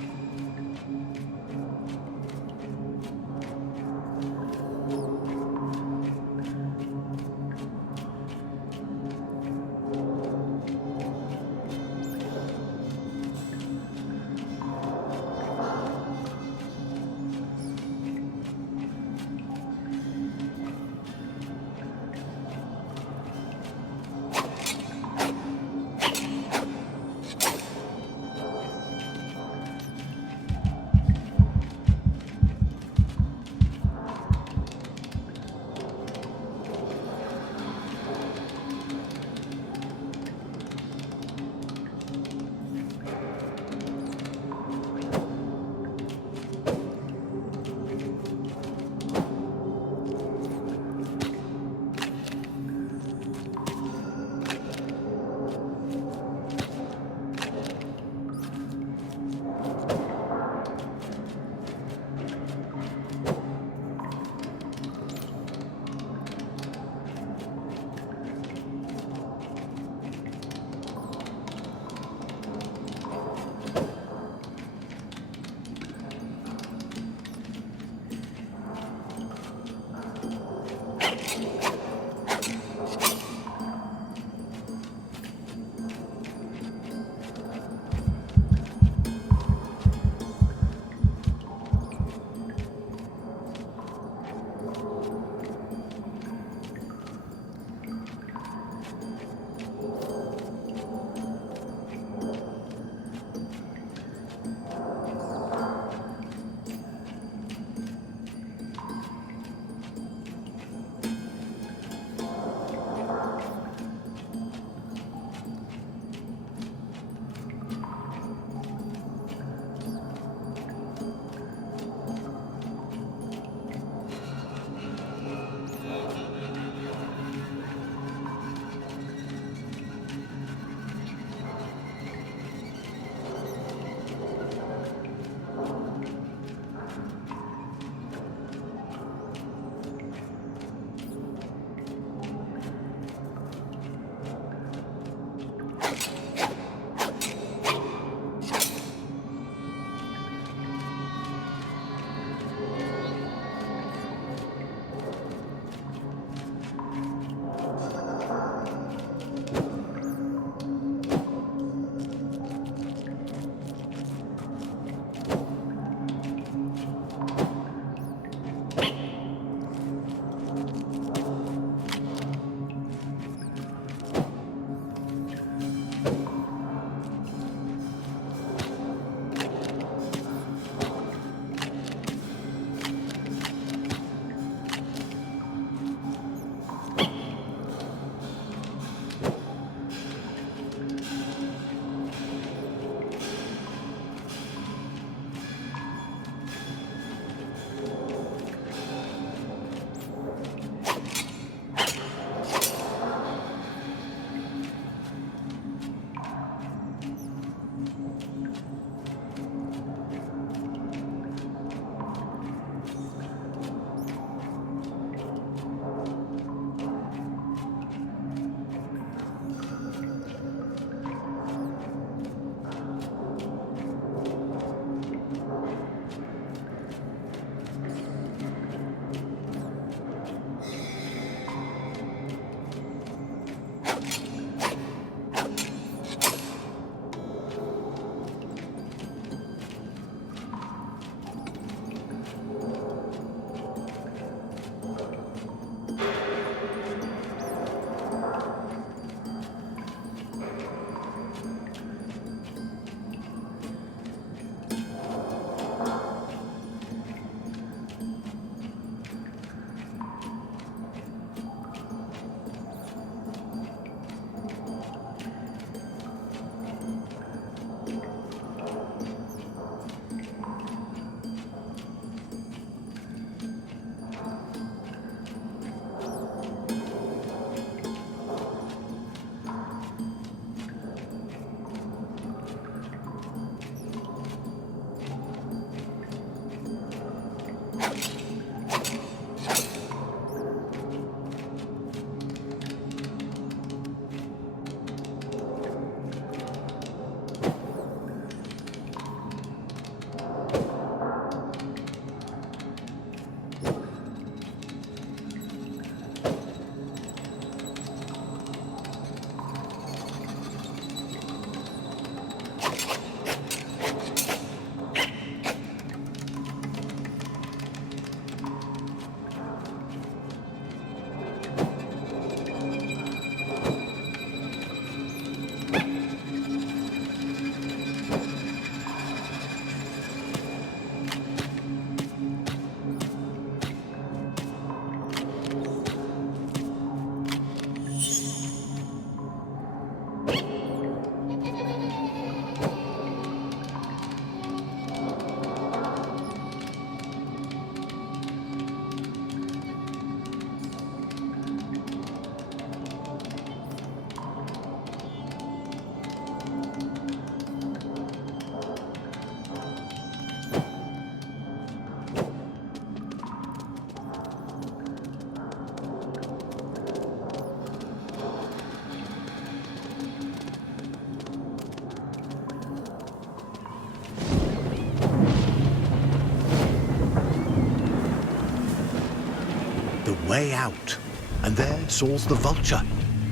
way out. And there soars the Vulture.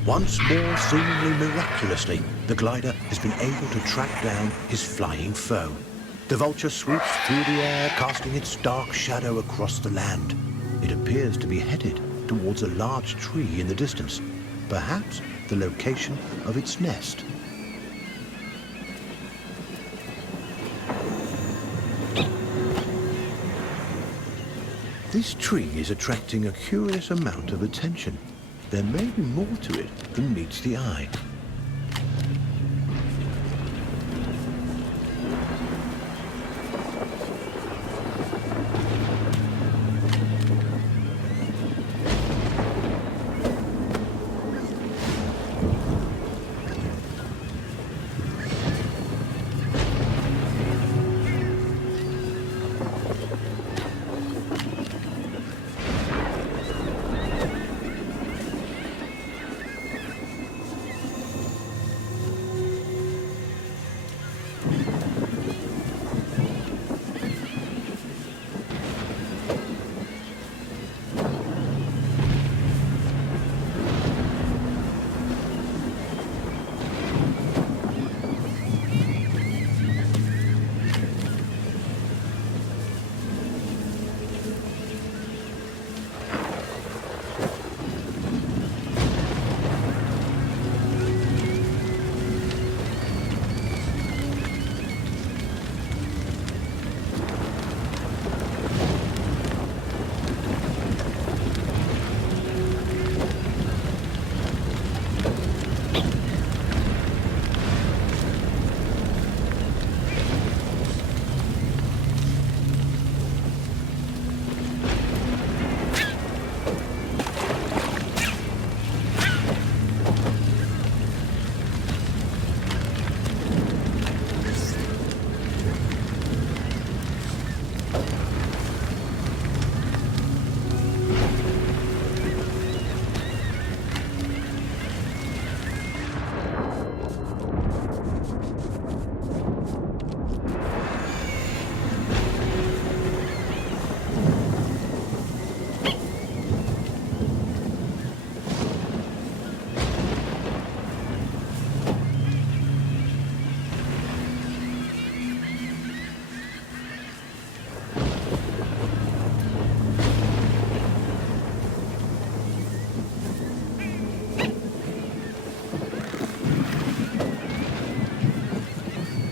Once more, seemingly miraculously, the glider has been able to track down his flying foe. The Vulture sweeps through the air, casting its dark shadow across the land. It appears to be headed towards a large tree in the distance, perhaps the location of its nest. This tree is attracting a curious amount of attention. There may be more to it than meets the eye.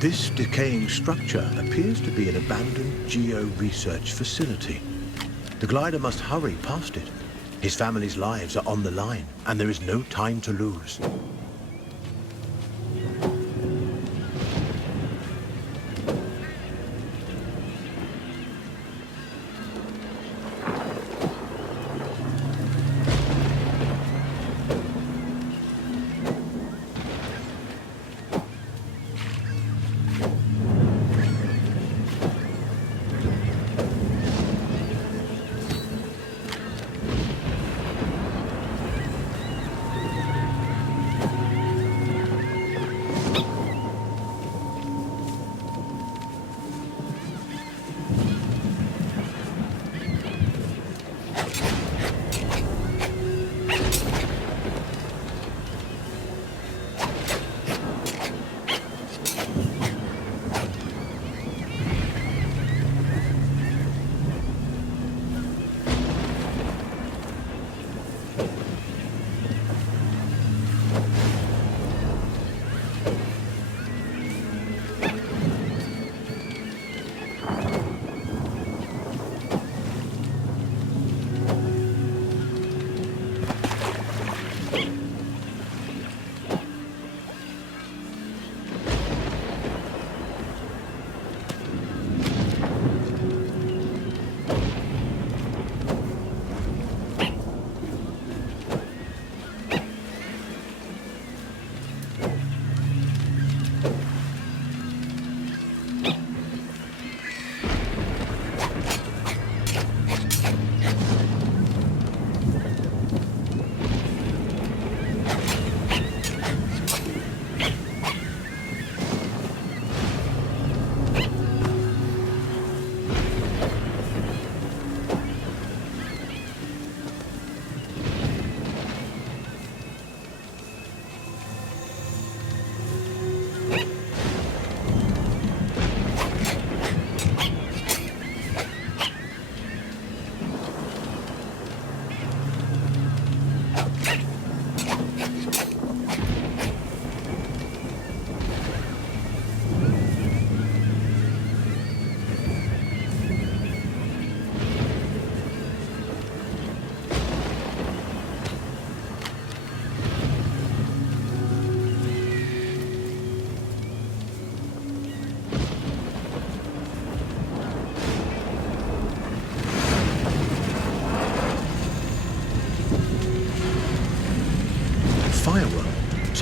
This decaying structure appears to be an abandoned geo-research facility. The glider must hurry past it. His family's lives are on the line, and there is no time to lose.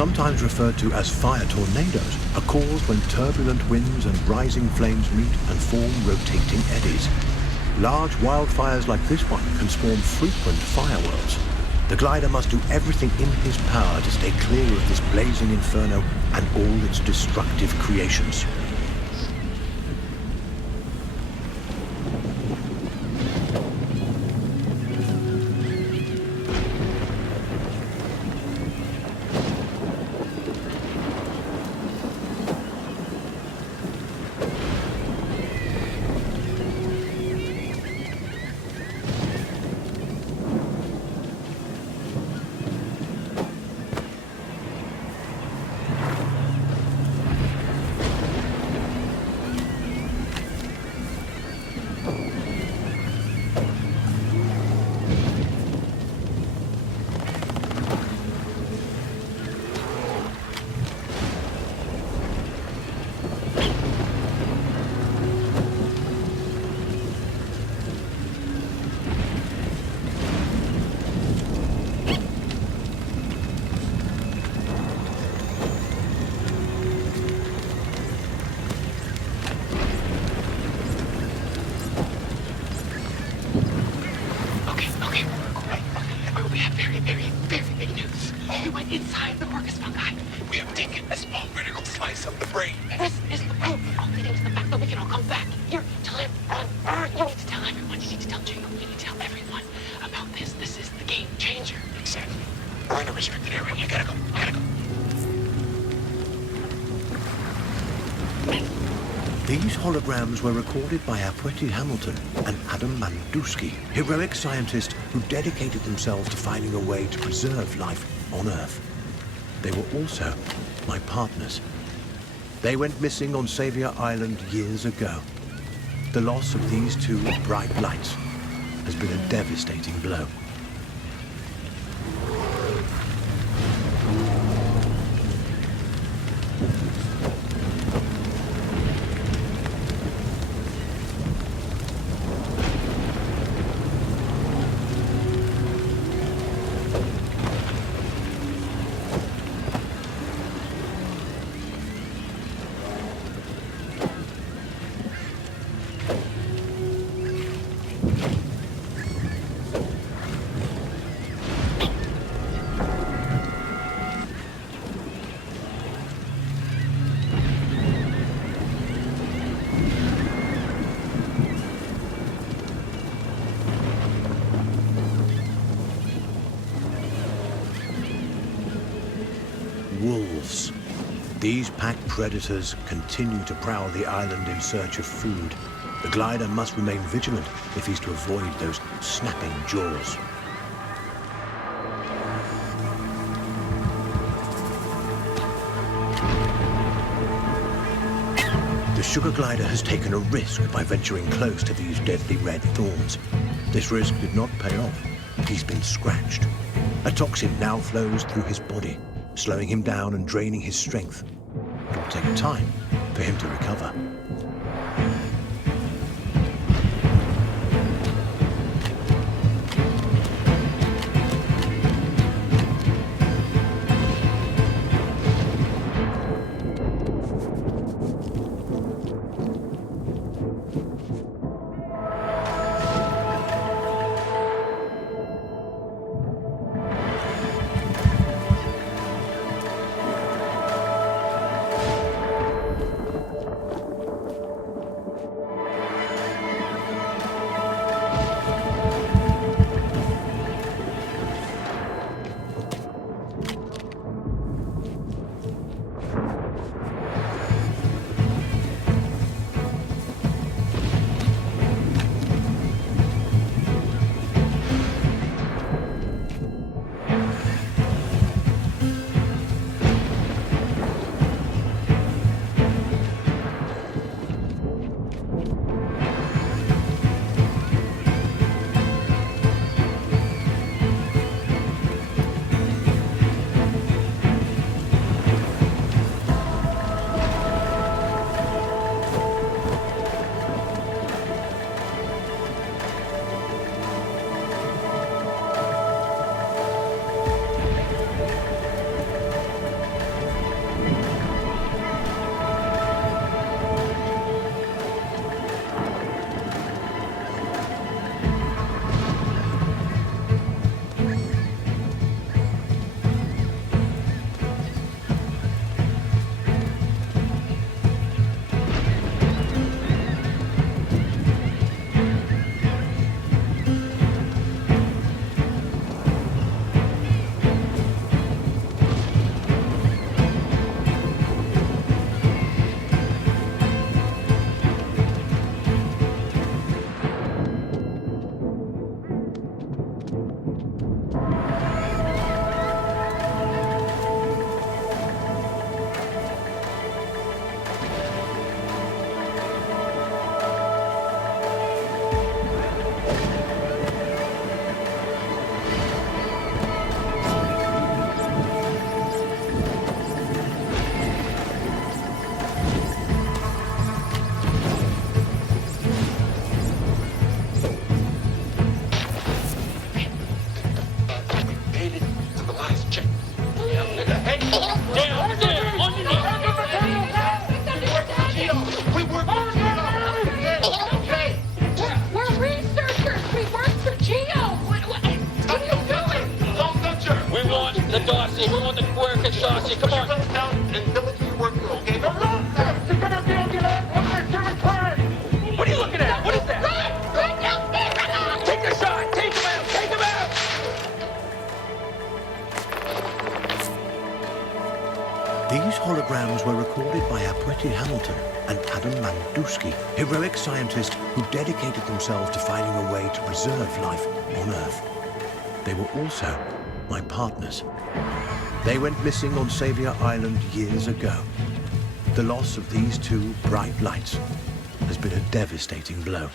sometimes referred to as fire tornadoes, are caused when turbulent winds and rising flames meet and form rotating eddies. Large wildfires like this one can spawn frequent fireworks. The glider must do everything in his power to stay clear of this blazing inferno and all its destructive creations. Inside the Corcus fungi. We have taken a small vertical slice of the brain. This is the proof. All leading to the fact that we can all come back here to live on Earth. You need to tell everyone. You need to tell Jacob. You need to tell everyone about this. This is the game changer. Exactly. We're in a restricted area. You gotta go. You gotta go. These holograms were recorded by Apweti Hamilton and Adam Mandusky, heroic scientists who dedicated themselves to finding a way to preserve life on Earth. They were also my partners. They went missing on Savior Island years ago. The loss of these two bright lights has been a devastating blow. Wolves. These pack predators continue to prowl the island in search of food. The glider must remain vigilant if he's to avoid those snapping jaws. The sugar glider has taken a risk by venturing close to these deadly red thorns. This risk did not pay off. He's been scratched. A toxin now flows through his body, slowing him down and draining his strength. It will take time for him to recover. saucy. We want the workers saucy. Come on. Run down and fill it to your workflow, okay? What are you looking at? What is that? Take the shot. Take him out. Take him out. These holograms were recorded by Apweti Hamilton and Adam Mandusky, heroic scientists who dedicated themselves to finding a way to preserve life on Earth. They were also my partners. They went missing on Savior Island years ago. The loss of these two bright lights has been a devastating blow.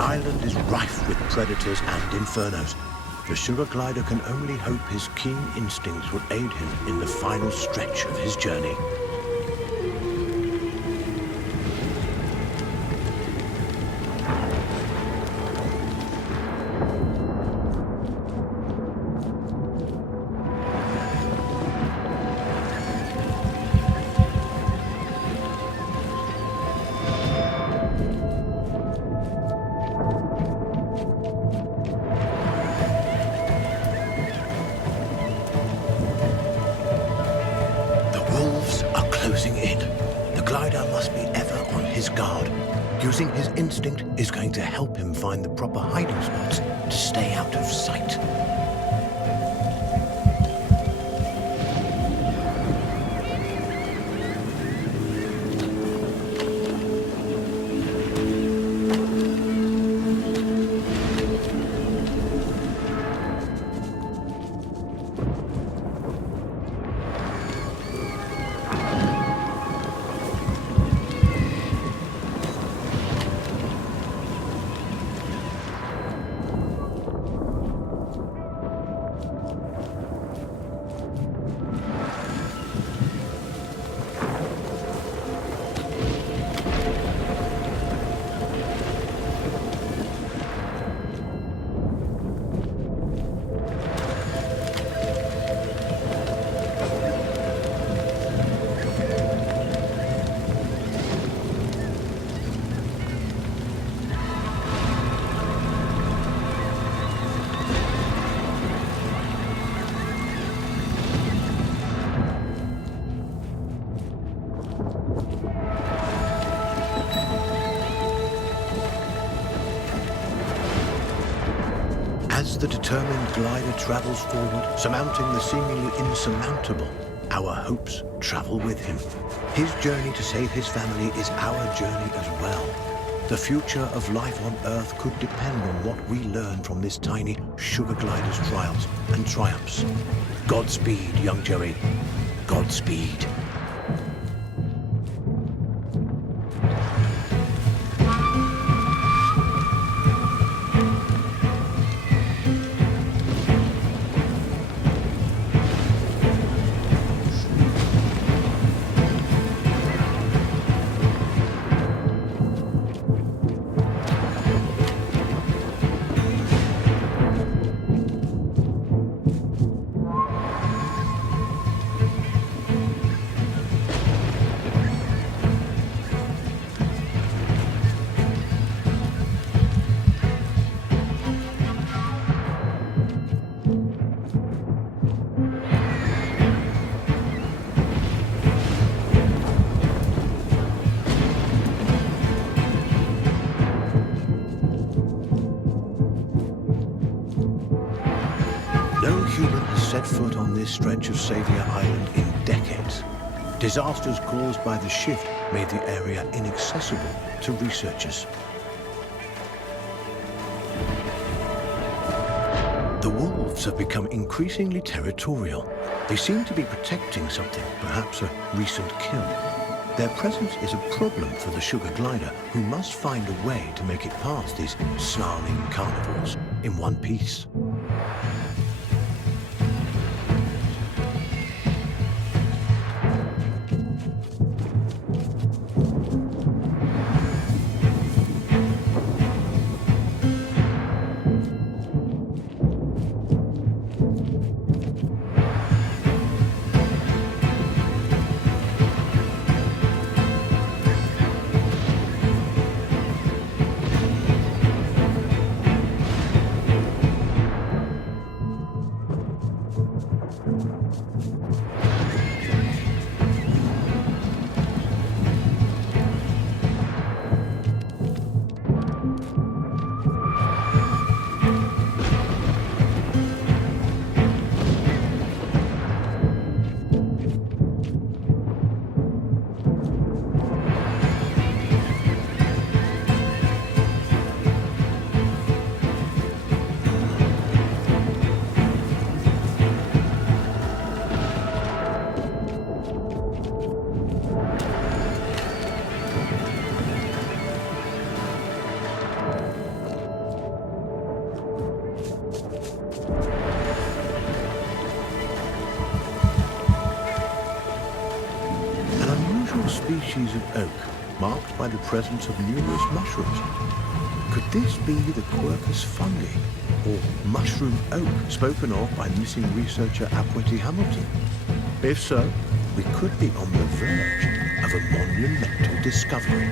Island is rife with predators and infernos. The sugar glider can only hope his keen instincts will aid him in the final stretch of his journey. Using his instinct is going to help him find the proper hiding spots to stay out of sight. As the determined glider travels forward, surmounting the seemingly insurmountable, our hopes travel with him. His journey to save his family is our journey as well. The future of life on Earth could depend on what we learn from this tiny sugar glider's trials and triumphs. Godspeed, young Joey. Godspeed. this stretch of Savior Island in decades. Disasters caused by the shift made the area inaccessible to researchers. The wolves have become increasingly territorial. They seem to be protecting something, perhaps a recent kill. Their presence is a problem for the sugar glider, who must find a way to make it past these snarling carnivores in one piece. Species of oak, marked by the presence of numerous mushrooms. Could this be the Quercus fungi, or mushroom oak, spoken of by missing researcher Apwetty Hamilton? If so, we could be on the verge of a monumental discovery.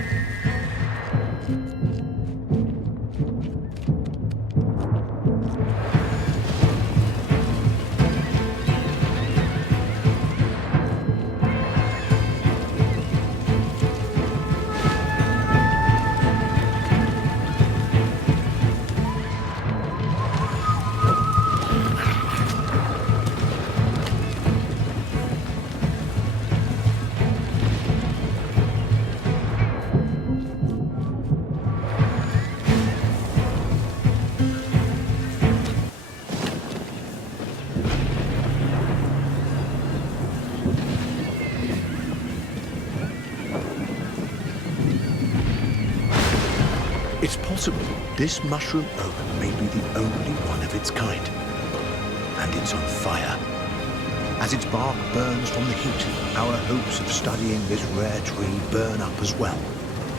It's possible this mushroom oak may be the only one of its kind. And it's on fire. As its bark burns from the heat, our hopes of studying this rare tree burn up as well.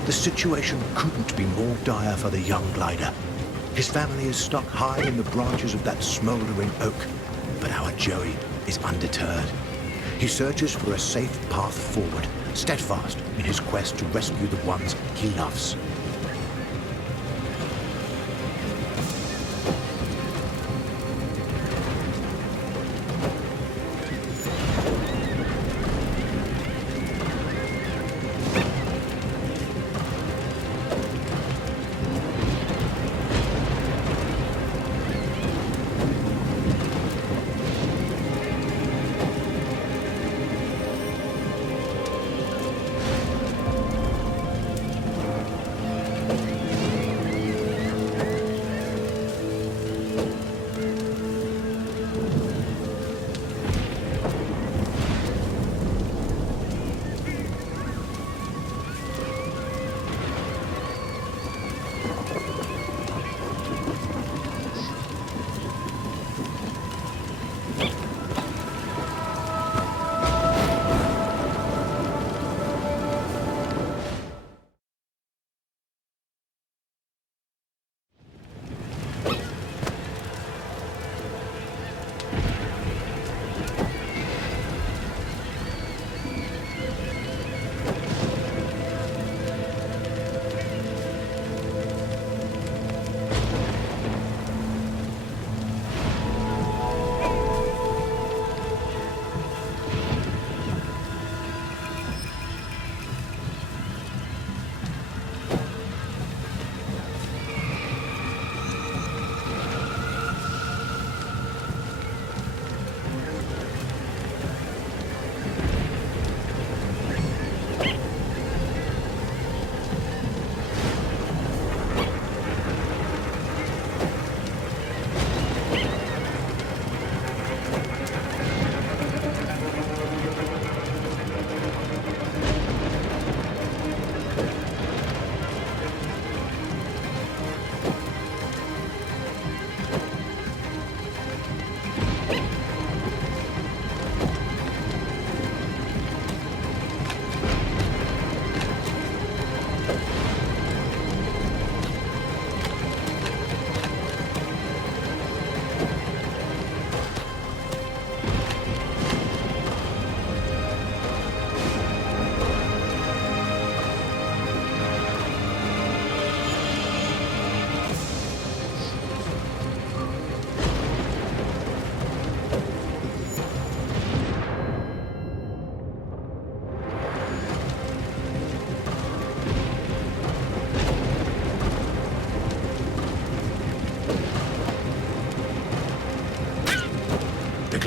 The situation couldn't be more dire for the young glider. His family is stuck high in the branches of that smouldering oak, but our Joey is undeterred. He searches for a safe path forward, steadfast in his quest to rescue the ones he loves.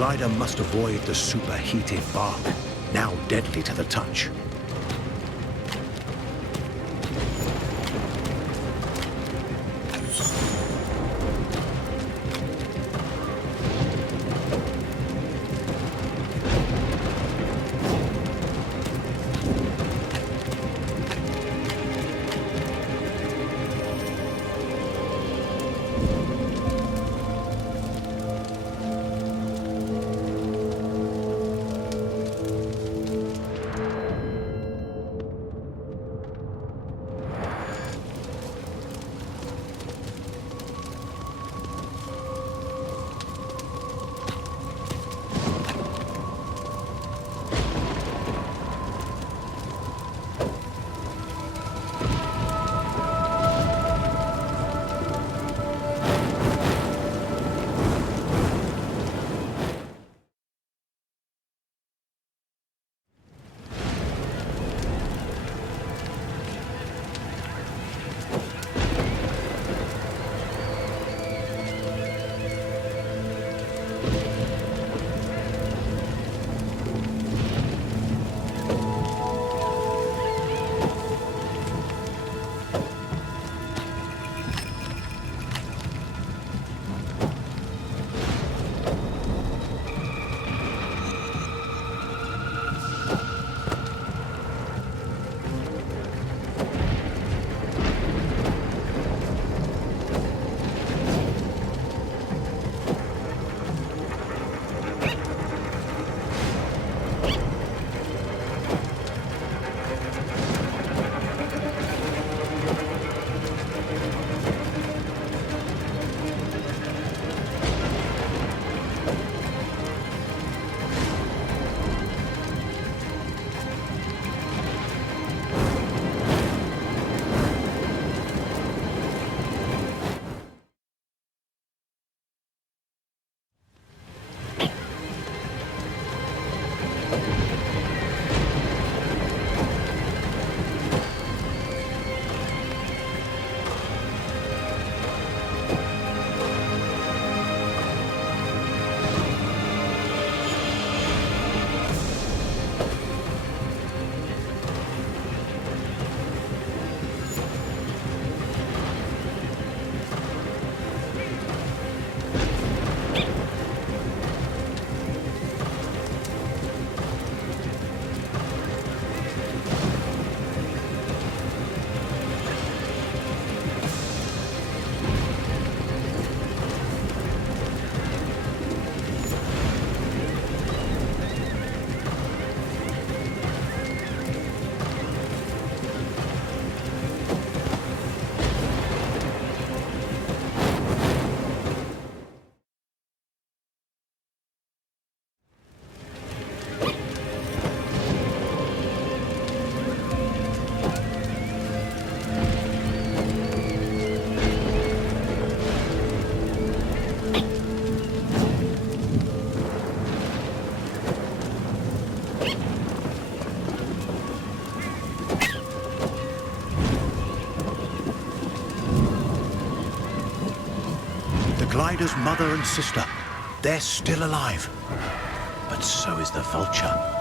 glider must avoid the superheated bark, now deadly to the touch. Glider's mother and sister, they're still alive. But so is the Vulture.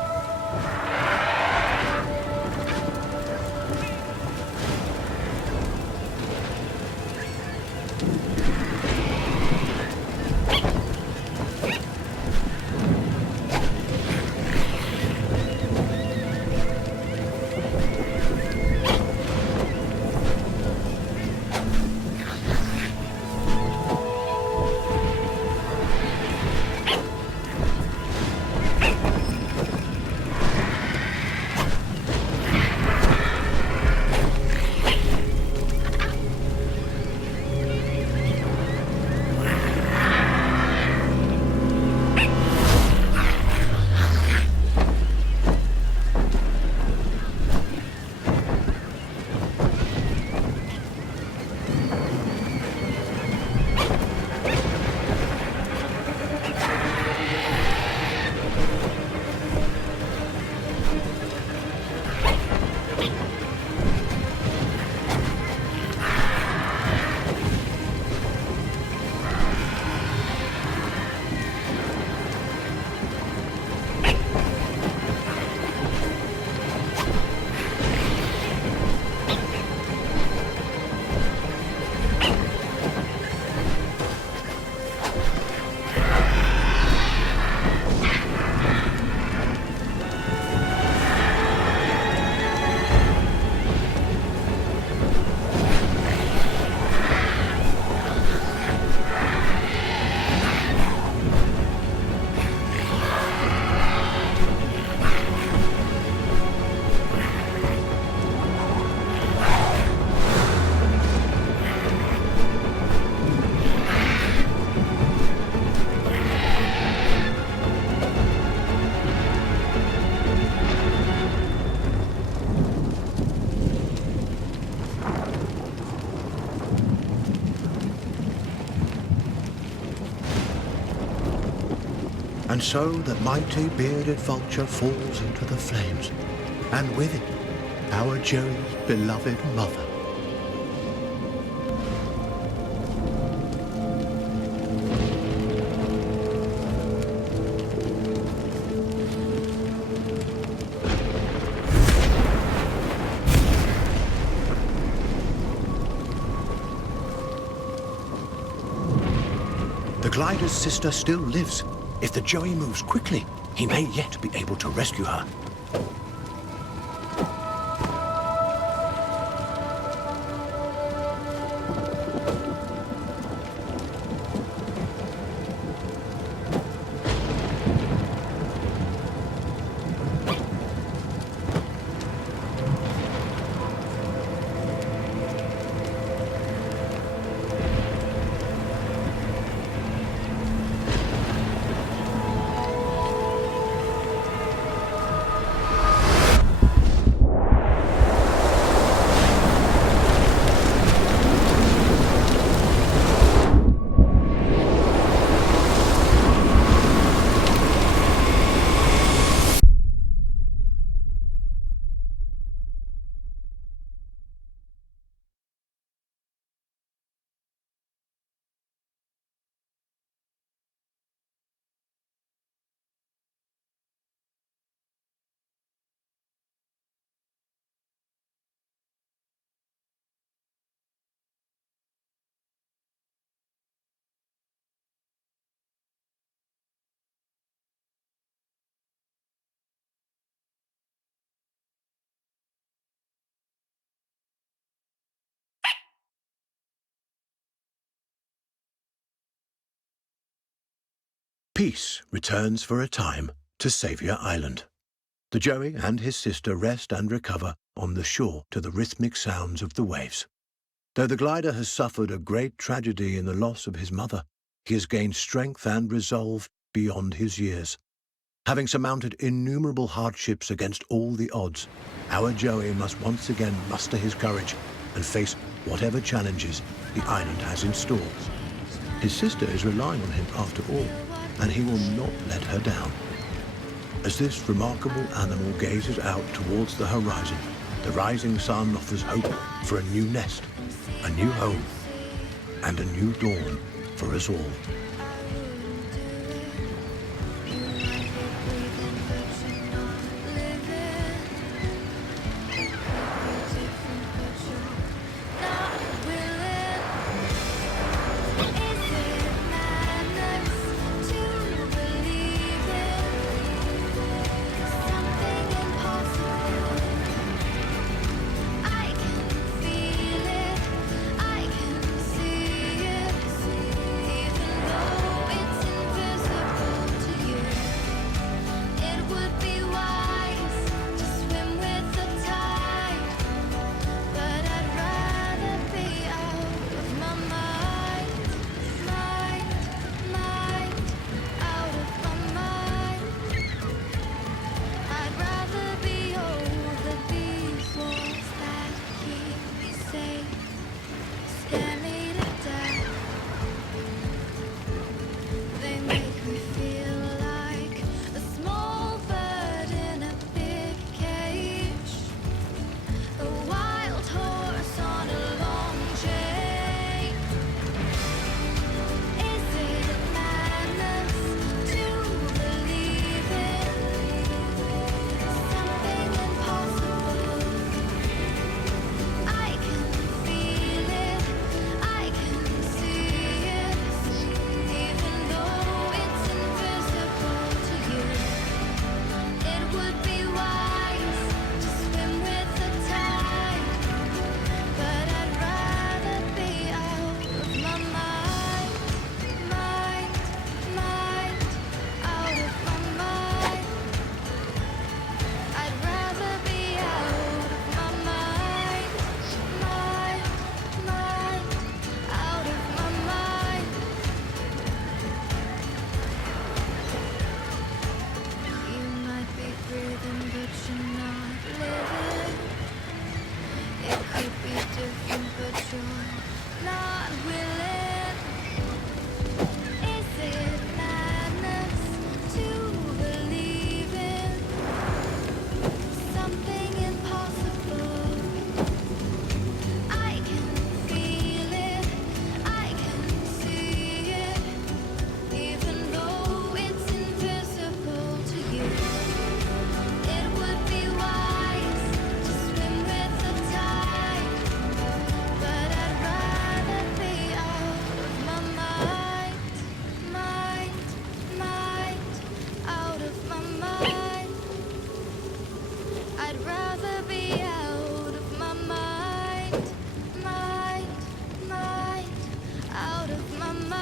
And so the mighty bearded vulture falls into the flames, and with it, our Joey's beloved mother. The glider's sister still lives. If the Joey moves quickly, he may yet be able to rescue her. Peace returns for a time to Saviour Island. The Joey and his sister rest and recover on the shore to the rhythmic sounds of the waves. Though the glider has suffered a great tragedy in the loss of his mother, he has gained strength and resolve beyond his years. Having surmounted innumerable hardships against all the odds, our Joey must once again muster his courage and face whatever challenges the island has in store. His sister is relying on him after all, and he will not let her down. As this remarkable animal gazes out towards the horizon, the rising sun offers hope for a new nest, a new home, and a new dawn for us all. To mind, out of my mind.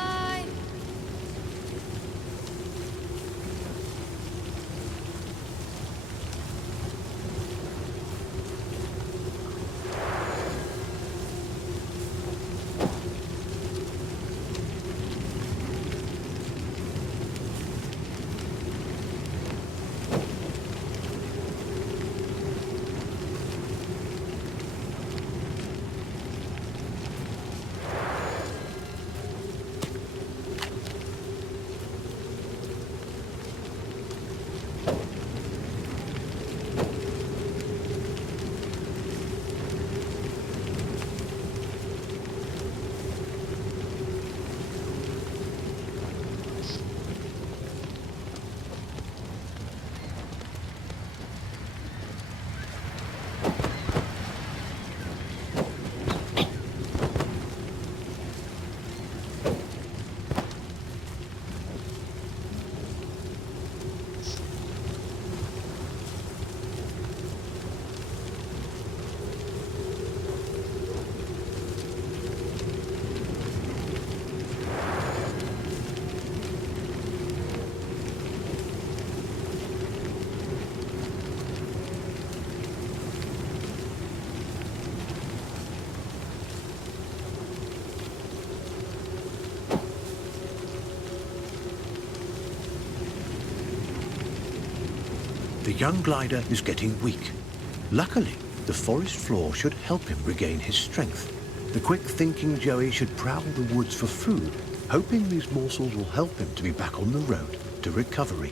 The young glider is getting weak. Luckily, the forest floor should help him regain his strength. The quick-thinking Joey should prowl the woods for food, hoping these morsels will help him to be back on the road to recovery.